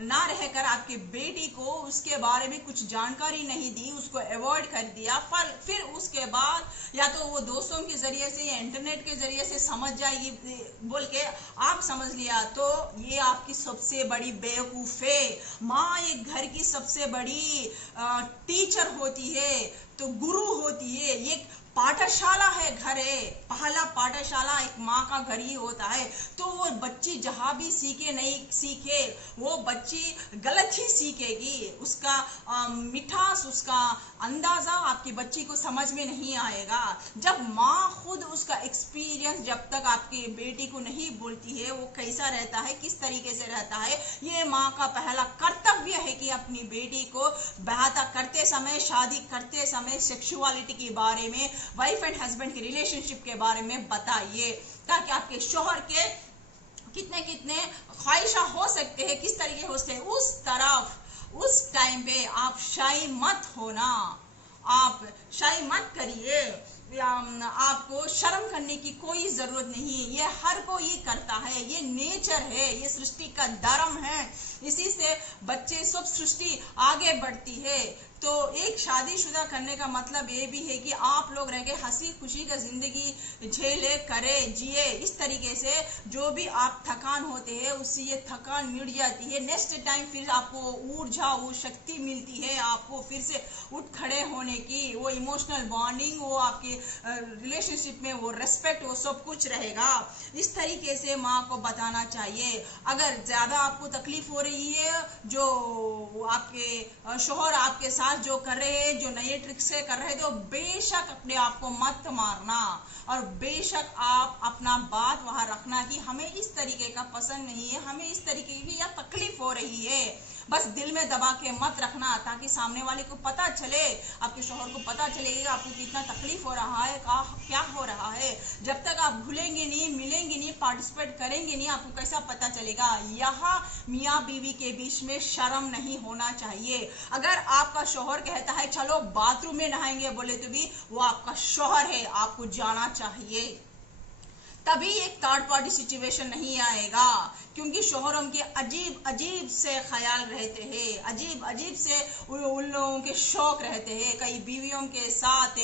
ना रहकर आपकी बेटी को उसके बारे में कुछ जानकारी नहीं दी, उसको अवॉइड कर दिया, फिर उसके बाद या तो वो दोस्तों के जरिए से या इंटरनेट के जरिए से समझ जाएगी बोल के आप समझ लिया, तो ये आपकी सबसे बड़ी बेवकूफ है। माँ एक घर की सबसे बड़ी टीचर होती है, तो गुरु होती है, ये पाठशाला है, घर है, पहला पाठशाला एक माँ का घर ही होता है। तो वो बच्ची जहाँ भी सीखे नहीं सीखे, वो बच्ची गलत ही सीखेगी, उसका मिठास, उसका अंदाजा आपकी बच्ची को समझ में नहीं आएगा। जब माँ खुद उसका एक्सपीरियंस जब तक आपकी बेटी को नहीं बोलती है वो कैसा रहता है, किस तरीके से रहता है, ये माँ का पहला कर्तव्य है कि अपनी बेटी को ब्याह करते समय, शादी करते समय सेक्सुअलिटी के बारे में, वाइफ एंड हस्बैंड के रिलेशनशिप के बारे में बताइए, ताकि आपके शोहर के कितने कितने ख्वाहिशा हो सकते हैं, किस तरीके हो सकते हैं, उस तरफ उस टाइम पे आप शाई मत होना, आप शाई मत करिए, आपको शर्म करने की कोई जरूरत नहीं। ये हर कोई करता है, ये नेचर है, ये सृष्टि का धर्म है, इसी से बच्चे सब सृष्टि आगे बढ़ती है। तो एक शादीशुदा करने का मतलब ये भी है कि आप लोग रह के हंसी खुशी का जिंदगी झेले, करे, जिए। इस तरीके से जो भी आप थकान होते हैं उससे ये थकान मिट जाती है, नेक्स्ट टाइम फिर आपको ऊर्जा, वो शक्ति मिलती है, आपको फिर से उठ खड़े होने की, वो इमोशनल बॉन्डिंग, वो आपके रिलेशनशिप में वो रेस्पेक्ट, वो सब कुछ रहेगा। इस तरीके से माँ को बताना चाहिए। अगर ज्यादा आपको तकलीफ हो रही है, जो आपके शोहर आपके साथ जो कर रहे हैं, जो नए ट्रिक से कर रहे हैं, तो बेशक अपने आप को मत मारना, और बेशक आप अपना बात वहां रखना कि हमें इस तरीके का पसंद नहीं है, हमें इस तरीके की या तकलीफ हो रही है। बस दिल में दबा के मत रखना, ताकि सामने वाले को पता चले, आपके शौहर को पता चलेगा आपको कितना तकलीफ हो रहा है, क्या हो रहा है। जब तक आप भूलेंगे नहीं, मिलेंगे नहीं, पार्टिसिपेट करेंगे नहीं, आपको कैसा पता चलेगा। यहाँ मियाँ बीवी के बीच में शर्म नहीं होना चाहिए। अगर आपका शौहर कहता है चलो बाथरूम में नहाएंगे बोले तो भी वो आपका शौहर है, आपको जाना चाहिए। तभी एक थर्ड पार्टी सिचुएशन नहीं आएगा, क्योंकि शौहरों के अजीब अजीब से ख्याल रहते हैं, अजीब अजीब से उन लोगों के शौक रहते हैं। कई बीवियों के साथ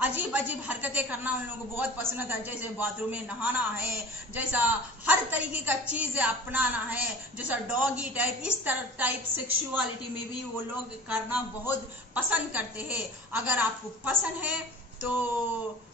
अजीब अजीब हरकतें करना उन लोगों को बहुत पसंद है, जैसे बाथरूम में नहाना है, जैसा हर तरीके का चीज़ अपनाना है, जैसा डॉगी टाइप, इस तरह टाइप सेक्सुअलिटी में भी वो लोग करना बहुत पसंद करते हैं। अगर आपको पसंद है तो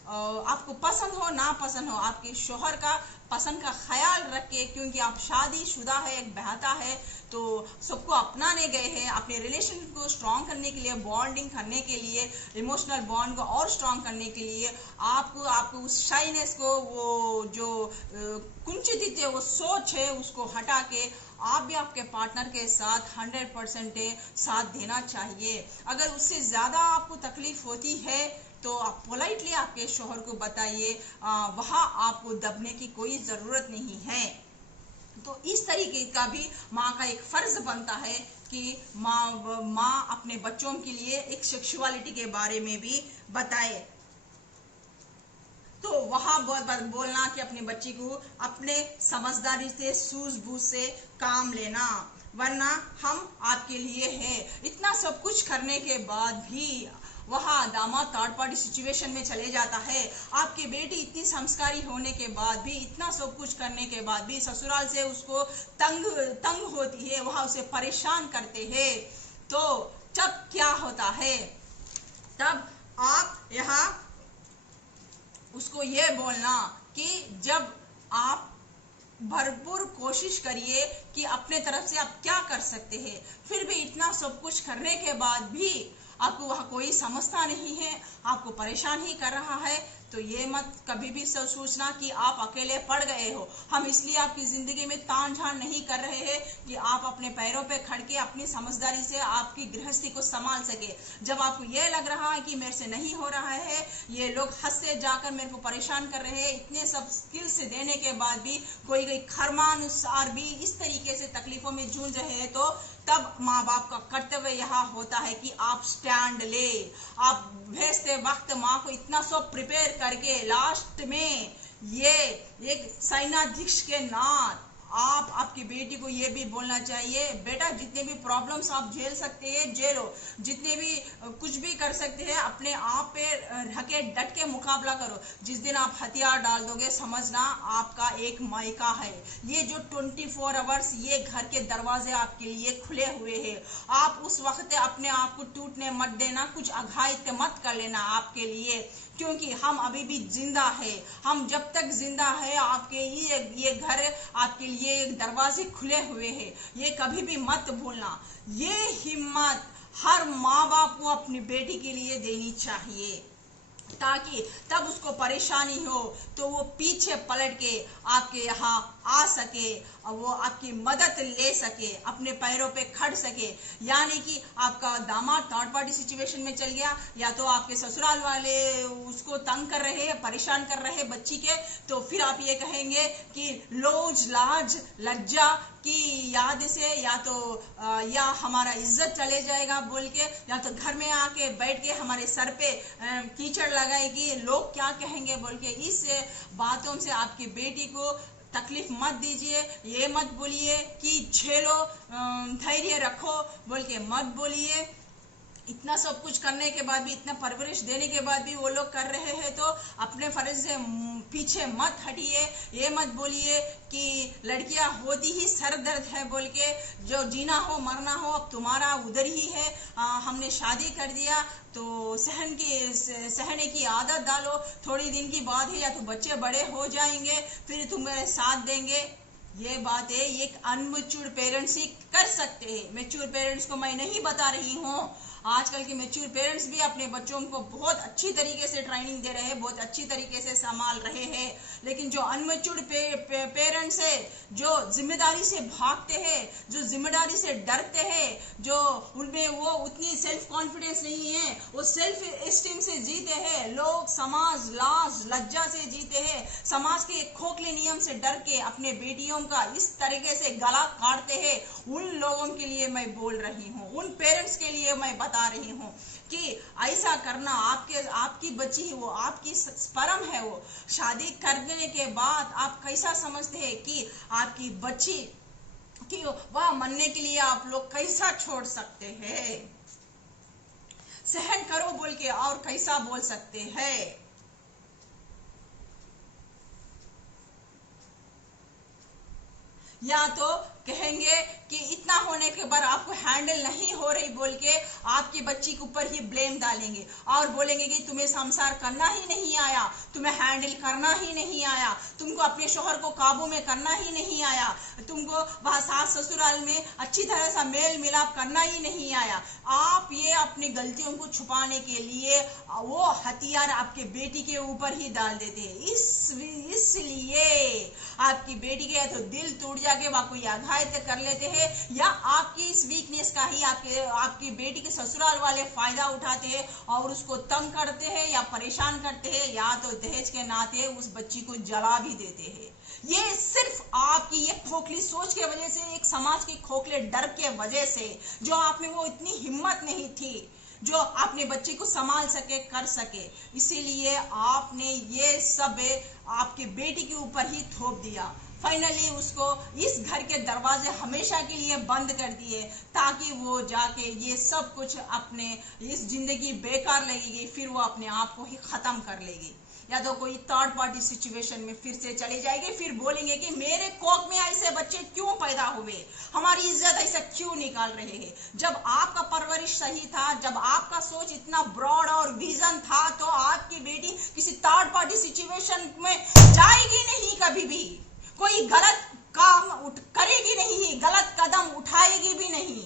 आपको पसंद हो ना पसंद हो, आपके शौहर का पसंद का ख्याल रखे, क्योंकि आप शादीशुदा है, एक बहता है, तो सबको अपनाने गए हैं, अपने रिलेशन को स्ट्रॉन्ग करने के लिए, बॉन्डिंग करने के लिए, इमोशनल बॉन्ड को और स्ट्रॉन्ग करने के लिए आपको उस शाइनेस को, वो जो कुंचित है वो सोच है, उसको हटा के आप भी आपके पार्टनर के साथ 100% साथ देना चाहिए। अगर उससे ज़्यादा आपको तकलीफ होती है तो आप पोलाइटली आपके शौहर को बताइए, वहाँ आपको दबने की कोई ज़रूरत नहीं है। तो इस तरीके का भी माँ का एक फ़र्ज बनता है कि माँ अपने बच्चों के लिए एक सेक्सुअलिटी के बारे में भी बताए। तो वहाँ बहुत बार बोलना कि अपने बच्ची को अपने समझदारी से, सूझबूझ से काम लेना, वरना हम आपके लिए है। इतना सब कुछ करने के बाद भी वहाँ दामाद थर्ड पार्टी सिचुएशन में चले जाता है। आपकी बेटी इतनी संस्कारी होने के बाद भी, इतना सब कुछ करने के बाद भी ससुराल से उसको तंग होती है, वहाँ उसे परेशान करते हैं, तो तब क्या होता है, तब आप यहाँ उसको ये बोलना कि जब आप भरपूर कोशिश करिए कि अपने तरफ से आप क्या कर सकते हैं, फिर भी इतना सब कुछ करने के बाद भी आपको वह कोई समझता नहीं है, आपको परेशान ही कर रहा है, तो ये मत कभी भी सोचना कि आप अकेले पड़ गए हो। हम इसलिए आपकी ज़िंदगी में तान झान नहीं कर रहे हैं कि आप अपने पैरों पे खड़ के अपनी समझदारी से आपकी गृहस्थी को संभाल सके। जब आपको ये लग रहा है कि मेरे से नहीं हो रहा है, ये लोग हद से जाकर मेरे को परेशान कर रहे हैं, इतने सब स्किल्स देने के बाद भी कोई खरमानुसार भी इस तरीके से तकलीफ़ों में जूझ रहे हैं, तो तब माँ बाप का कर्तव्य यहाँ होता है कि आप स्टैंड ले। आप भेजते वक्त माँ को इतना सब प्रिपेयर करके लास्ट में ये एक सैनाध्यक्ष के नाथ आप आपकी बेटी को ये भी बोलना चाहिए, बेटा जितने भी प्रॉब्लम्स आप झेल सकते हैं झेलो, जितने भी कुछ भी कर सकते हैं अपने आप पे ढके डट के मुकाबला करो। जिस दिन आप हथियार डाल दोगे समझना आपका एक मायका है। ये जो 24 आवर्स ये घर के दरवाजे आपके लिए खुले हुए हैं, आप उस वक्त अपने आप को टूटने मत देना, कुछ अघाइत मत कर लेना आपके लिए, क्योंकि हम अभी भी जिंदा है। हम जब तक जिंदा है आपके ये घर आपके लिए दरवाजे खुले हुए हैं, ये कभी भी मत भूलना। ये हिम्मत हर माँ बाप को अपनी बेटी के लिए देनी चाहिए, ताकि तब उसको परेशानी हो तो वो पीछे पलट के आपके यहाँ आ सके और वो आपकी मदद ले सके, अपने पैरों पे खड़ सके। यानी कि आपका दामाद थर्ड पार्टी सिचुएशन में चल गया, या तो आपके ससुराल वाले उसको तंग कर रहे हैं, परेशान कर रहे हैं बच्ची के, तो फिर आप ये कहेंगे कि लोज लाज लज्जा की याद से या हमारा इज्जत चले जाएगा बोल के, या तो घर में आके बैठ के हमारे सर पे कीचड़ लगाएगी, लोग क्या कहेंगे बोल के। इस बातों से आपकी बेटी को तकलीफ मत दीजिए। ये मत बोलिए कि झेलो, धैर्य रखो बोल के मत बोलिए। इतना सब कुछ करने के बाद भी, इतना परवरिश देने के बाद भी वो लोग कर रहे हैं, तो अपने फर्ज से पीछे मत हटिए। ये मत बोलिए कि लड़कियां होती ही सर दर्द है बोल के, जो जीना हो मरना हो अब तुम्हारा उधर ही है, हमने शादी कर दिया तो सहने की आदत डालो, थोड़ी दिन की बात है, या तो बच्चे बड़े हो जाएंगे फिर तुम मेरे साथ देंगे। ये बात है, एक अनमेच्योर पेरेंट्स ही कर सकते हैं, मैच्योर पेरेंट्स को मैं नहीं बता रही हूँ। आजकल के मैच्योर पेरेंट्स भी अपने बच्चों को बहुत अच्छी तरीके से ट्रेनिंग दे रहे हैं, बहुत अच्छी तरीके से संभाल रहे हैं। लेकिन जो अनमेच्योर्ड पेरेंट्स है, जो जिम्मेदारी से भागते हैं, जो जिम्मेदारी से डरते हैं, जो उनमें वो उतनी सेल्फ कॉन्फिडेंस नहीं है, वो सेल्फ एस्टीम से जीते हैं, लोग समाज लाज लज्जा से जीते हैं, समाज के खोखले नियम से डर के अपने बेटियों का इस तरीके से गला काटते हैं, उन लोगों के लिए मैं बोल रही हूँ, उन पेरेंट्स के लिए मैं बता रही हूँ कि ऐसा करना आपकी बच्ची है, वो आपकी परम है। वो शादी करने के बाद आप कैसा समझते हैं कि आपकी बच्ची कि वह मनने के लिए आप लोग कैसा छोड़ सकते हैं, सहन करो बोल के और कैसा बोल सकते हैं। या तो कहेंगे कि इतना होने के बाद आपको हैंडल नहीं हो रही बोल के आपकी बच्ची के ऊपर ही ब्लेम डालेंगे और बोलेंगे कि तुम्हें संसार करना ही नहीं आया, तुम्हें हैंडल करना ही नहीं आया, तुमको अपने शोहर को काबू में करना ही नहीं आया, तुमको वह सास ससुराल में अच्छी तरह से मेल मिलाप करना ही नहीं आया। आप ये अपनी गलतियों को छुपाने के लिए वो हथियार आपके बेटी के ऊपर ही डाल देते हैं। इसलिए आपकी बेटी के तो दिल टूट जाके वह कोई आघात कर लेते हैं, या आपकी इस वीकनेस का ही आपकी बेटी के ससुराल वाले फायदा उठाते हैं और उसको तंग करते हैं या परेशान करते हैं, या तो दहेज के नाते उस बच्ची को जला भी देते हैं। ये सिर्फ आपकी ये खोखली सोच के वजह से, एक समाज के खोखले डर के वजह से, जो आप में वो इतनी हिम्मत नहीं थी जो अपने बच्चे को संभाल सके, कर सके, इसीलिए आपने ये सब आपके बेटी के ऊपर ही थोप दिया। फाइनली उसको इस घर के दरवाजे हमेशा के लिए बंद कर दिए ताकि वो जाके ये सब कुछ अपने इस जिंदगी बेकार लगेगी, फिर वो अपने आप को ही खत्म कर लेगी, या तो कोई थर्ड पार्टी सिचुएशन में फिर से चले जाएंगे, फिर बोलेंगे कि मेरे कोख में ऐसे बच्चे क्यों पैदा हुए, हमारी इज्जत ऐसा क्यों निकाल रहे हैं। जब आपका परवरिश सही था, जब आपका सोच इतना ब्रॉड और विजन था, तो आपकी बेटी किसी थर्ड पार्टी सिचुएशन में जाएगी नहीं, कभी भी कोई गलत काम करेगी नहीं, गलत कदम उठाएगी भी नहीं।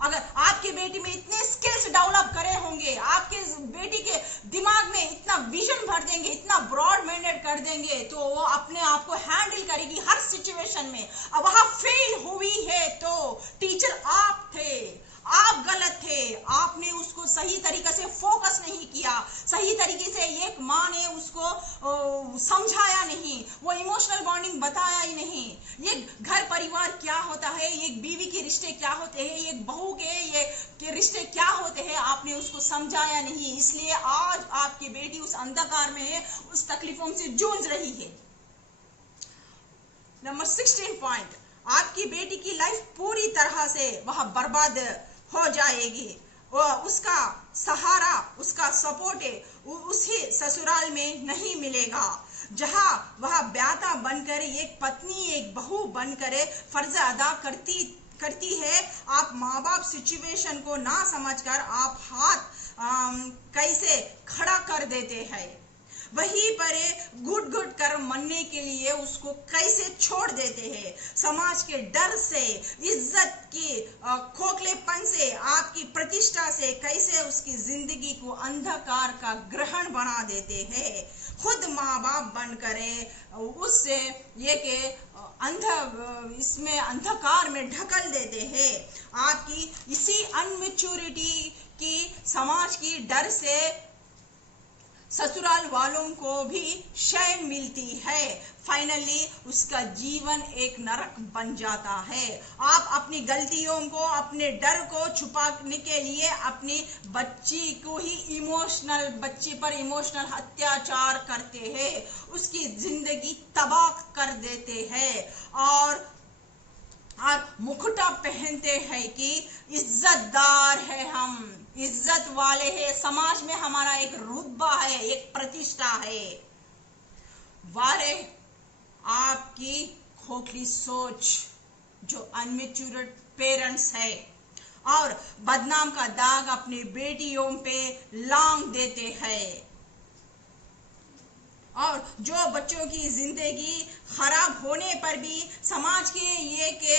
अगर आपकी बेटी में इतने स्किल्स डेवलप करे होंगे, आपके बेटी के दिमाग में इतना विजन भर देंगे, इतना ब्रॉड माइंडेड कर देंगे, तो वो अपने आप को हैंडल करेगी हर सिचुएशन में। अब वहां फेल हुई है तो टीचर आप थे, आप गलत थे, आपने उसको सही तरीके से फोकस नहीं किया, सही तरीके से एक माँ ने उसको समझाया नहीं, वो इमोशनल बॉन्डिंग बताया ही नहीं। ये घर परिवार क्या होता है, एक बीवी के रिश्ते क्या होते हैं, एक बहू के रिश्ते क्या होते हैं, आपने उसको समझाया नहीं। इसलिए आज आपकी बेटी उस अंधकार में है, उस तकलीफों से जूझ रही है। नंबर 16 पॉइंट, आपकी बेटी की लाइफ पूरी तरह से वह बर्बाद हो जाएगी, उसका सहारा, उसका सपोर्ट उसी ससुराल में नहीं मिलेगा जहां वह ब्याता बनकर, एक पत्नी, एक बहू बनकर फर्ज अदा करती है। आप माँ बाप सिचुएशन को ना समझकर आप हाथ कैसे खड़ा कर देते हैं, वहीं पर घुट घुट कर मरने के लिए उसको कैसे छोड़ देते हैं। समाज के डर से, इज्जत के खोखलेपन से, आपकी प्रतिष्ठा से कैसे उसकी जिंदगी को अंधकार का ग्रहण बना देते हैं। खुद माँ बाप बनकर उससे ये के इसमें अंधकार में ढकल देते हैं। आपकी इसी अनमेच्योरिटी की, समाज की डर से ससुराल वालों को भी शैन मिलती है। फाइनली उसका जीवन एक नरक बन जाता है। आप अपनी गलतियों को, अपने डर को छुपाने के लिए अपनी बच्ची को ही बच्ची पर इमोशनल अत्याचार करते हैं, उसकी जिंदगी तबाह कर देते हैं और मुकुटा पहनते हैं कि इज्जतदार है, हम इज्जत वाले हैं, समाज में हमारा एक रुतबा है, एक प्रतिष्ठा है। वारे आपकी खोखली सोच जो अनमेच्योर्ड पेरेंट्स है और बदनाम का दाग अपनी बेटियों पे लांग देते हैं। और जो बच्चों की जिंदगी खराब होने पर भी समाज के ये के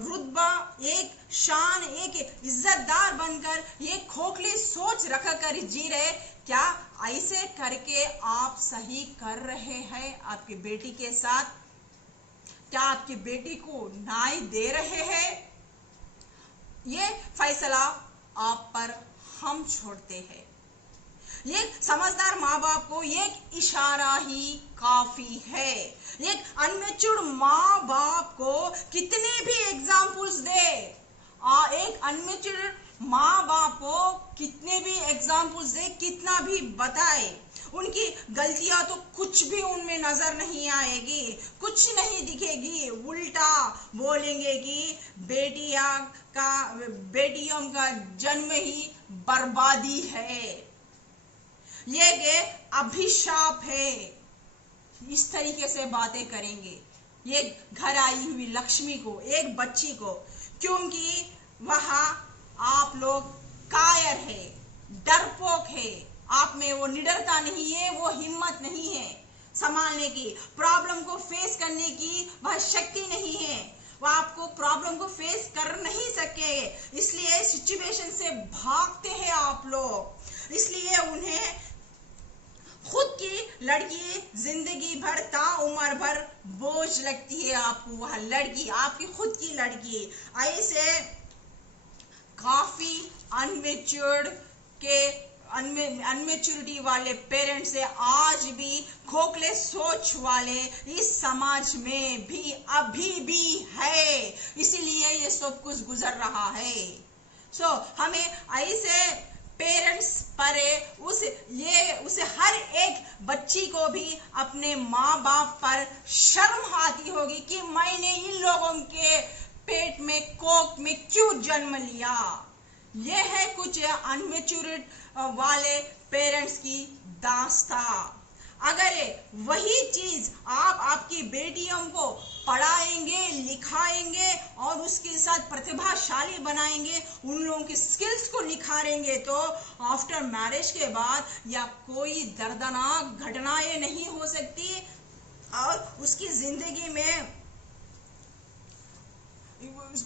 रुतबा, एक शान, एक इज्जतदार बनकर ये खोखली सोच रख कर जी रहे, क्या ऐसे करके आप सही कर रहे हैं आपकी बेटी के साथ? क्या आपकी बेटी को न्याय दे रहे हैं? ये फैसला आप पर हम छोड़ते हैं। एक समझदार माँ बाप को एक इशारा ही काफी है। एक अनमेच्योर्ड माँ बाप को कितने भी एग्जाम्पल्स दे, एक अनमेच्योर्ड माँ बाप को कितने भी एग्जाम्पल्स दे, कितना भी बताए, उनकी गलतियां तो कुछ भी उनमें नजर नहीं आएगी, कुछ नहीं दिखेगी। उल्टा बोलेंगे कि बेटियों का जन्म ही बर्बादी है, ये अभिशाप है। इस तरीके से बातें करेंगे ये घर आई हुई लक्ष्मी को, एक बच्ची को, क्योंकि वह आप लोग कायर है, डरपोक है, आप में वो निडरता नहीं है, वो हिम्मत नहीं है संभालने की, प्रॉब्लम को फेस करने की वह शक्ति नहीं है, वह आपको प्रॉब्लम को फेस कर नहीं सके, इसलिए सिचुएशन से भागते हैं आप लोग। इसलिए उन्हें खुद की लड़की जिंदगी भर ताउम्र भर बोझ लगती है आपको, वह लड़की आपकी खुद की लड़की। ऐसे काफी अनमेच्योरिटी वाले पेरेंट्स से आज भी खोखले सोच वाले इस समाज में भी अभी भी है, इसीलिए ये सब कुछ गुजर रहा है। हमें ऐसे पेरेंट्स पर उसे हर एक बच्ची को भी अपने माँ बाप पर शर्म आती होगी कि मैंने इन लोगों के पेट में कोख में क्यों जन्म लिया। ये है कुछ अनमेच्योर्ड वाले पेरेंट्स की दास्ता। अगर वही चीज आप आपकी बेटियों को पढ़ाएंगे, लिखाएंगे और उसके साथ प्रतिभाशाली बनाएंगे, उन लोगों की स्किल्स को निखारेंगे, तो आफ्टर मैरिज के बाद या कोई दर्दनाक घटनाएं नहीं हो सकती और उसकी जिंदगी में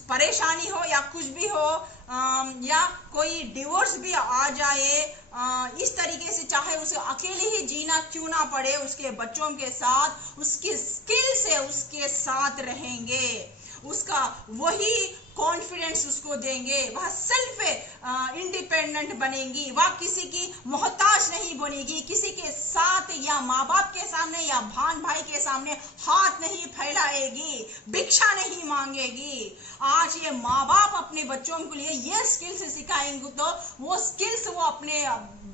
परेशानी हो या कुछ भी हो, या कोई डिवोर्स भी आ जाए, इस तरीके से चाहे उसे अकेले ही जीना क्यों ना पड़े, उसके बच्चों के साथ उसकी स्किल से उसके साथ रहेंगे, उसका वही कॉन्फिडेंस उसको देंगे, वह सेल्फ इंडिपेंडेंट बनेगी, वह किसी की मोहताज नहीं बनेगी, किसी के साथ या माँ बाप के सामने या भान भाई के सामने हाथ नहीं फैलाएगी, भिक्षा नहीं मांगेगी। आज ये माँ बाप अपने बच्चों के लिए ये स्किल्स सिखाएंगे तो वो स्किल्स वो अपने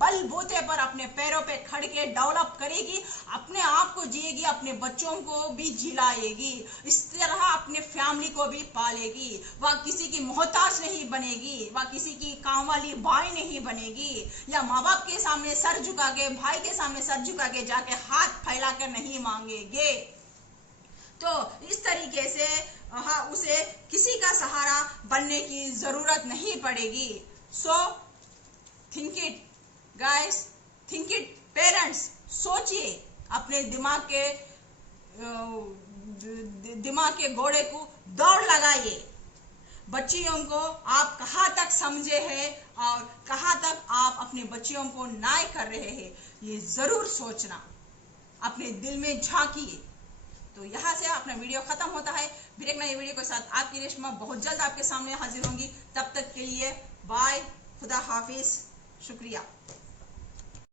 बलबूते पर अपने पैरों पे खड़ के डेवलप करेगी, अपने आप को जिएगी, अपने बच्चों को भी जिलाएगी, इस तरह अपने फैमिली को भी पालेगी। वह किसी की मोहताज नहीं बनेगी, वह किसी की काम वाली भाई नहीं बनेगी, या माँ बाप के सामने सर झुका के, भाई के सामने सर झुका के जाके हाथ फैला कर नहीं मांगेंगे। तो इस तरीके से उसे किसी का सहारा बनने की जरूरत नहीं पड़ेगी। So think it guys, think it parents, सोचिए, अपने दिमाग के घोड़े को दौड़ लगाइए, बच्चियों को आप कहाँ तक समझे हैं और कहाँ तक आप अपने बच्चियों को न्याय कर रहे हैं, ये जरूर सोचना, अपने दिल में झांकिए। तो यहाँ से अपना वीडियो खत्म होता है, फिर एक नई वीडियो के साथ आपकी रेशमा बहुत जल्द आपके सामने हाजिर होंगी। तब तक के लिए बाय, खुदा हाफिज, शुक्रिया।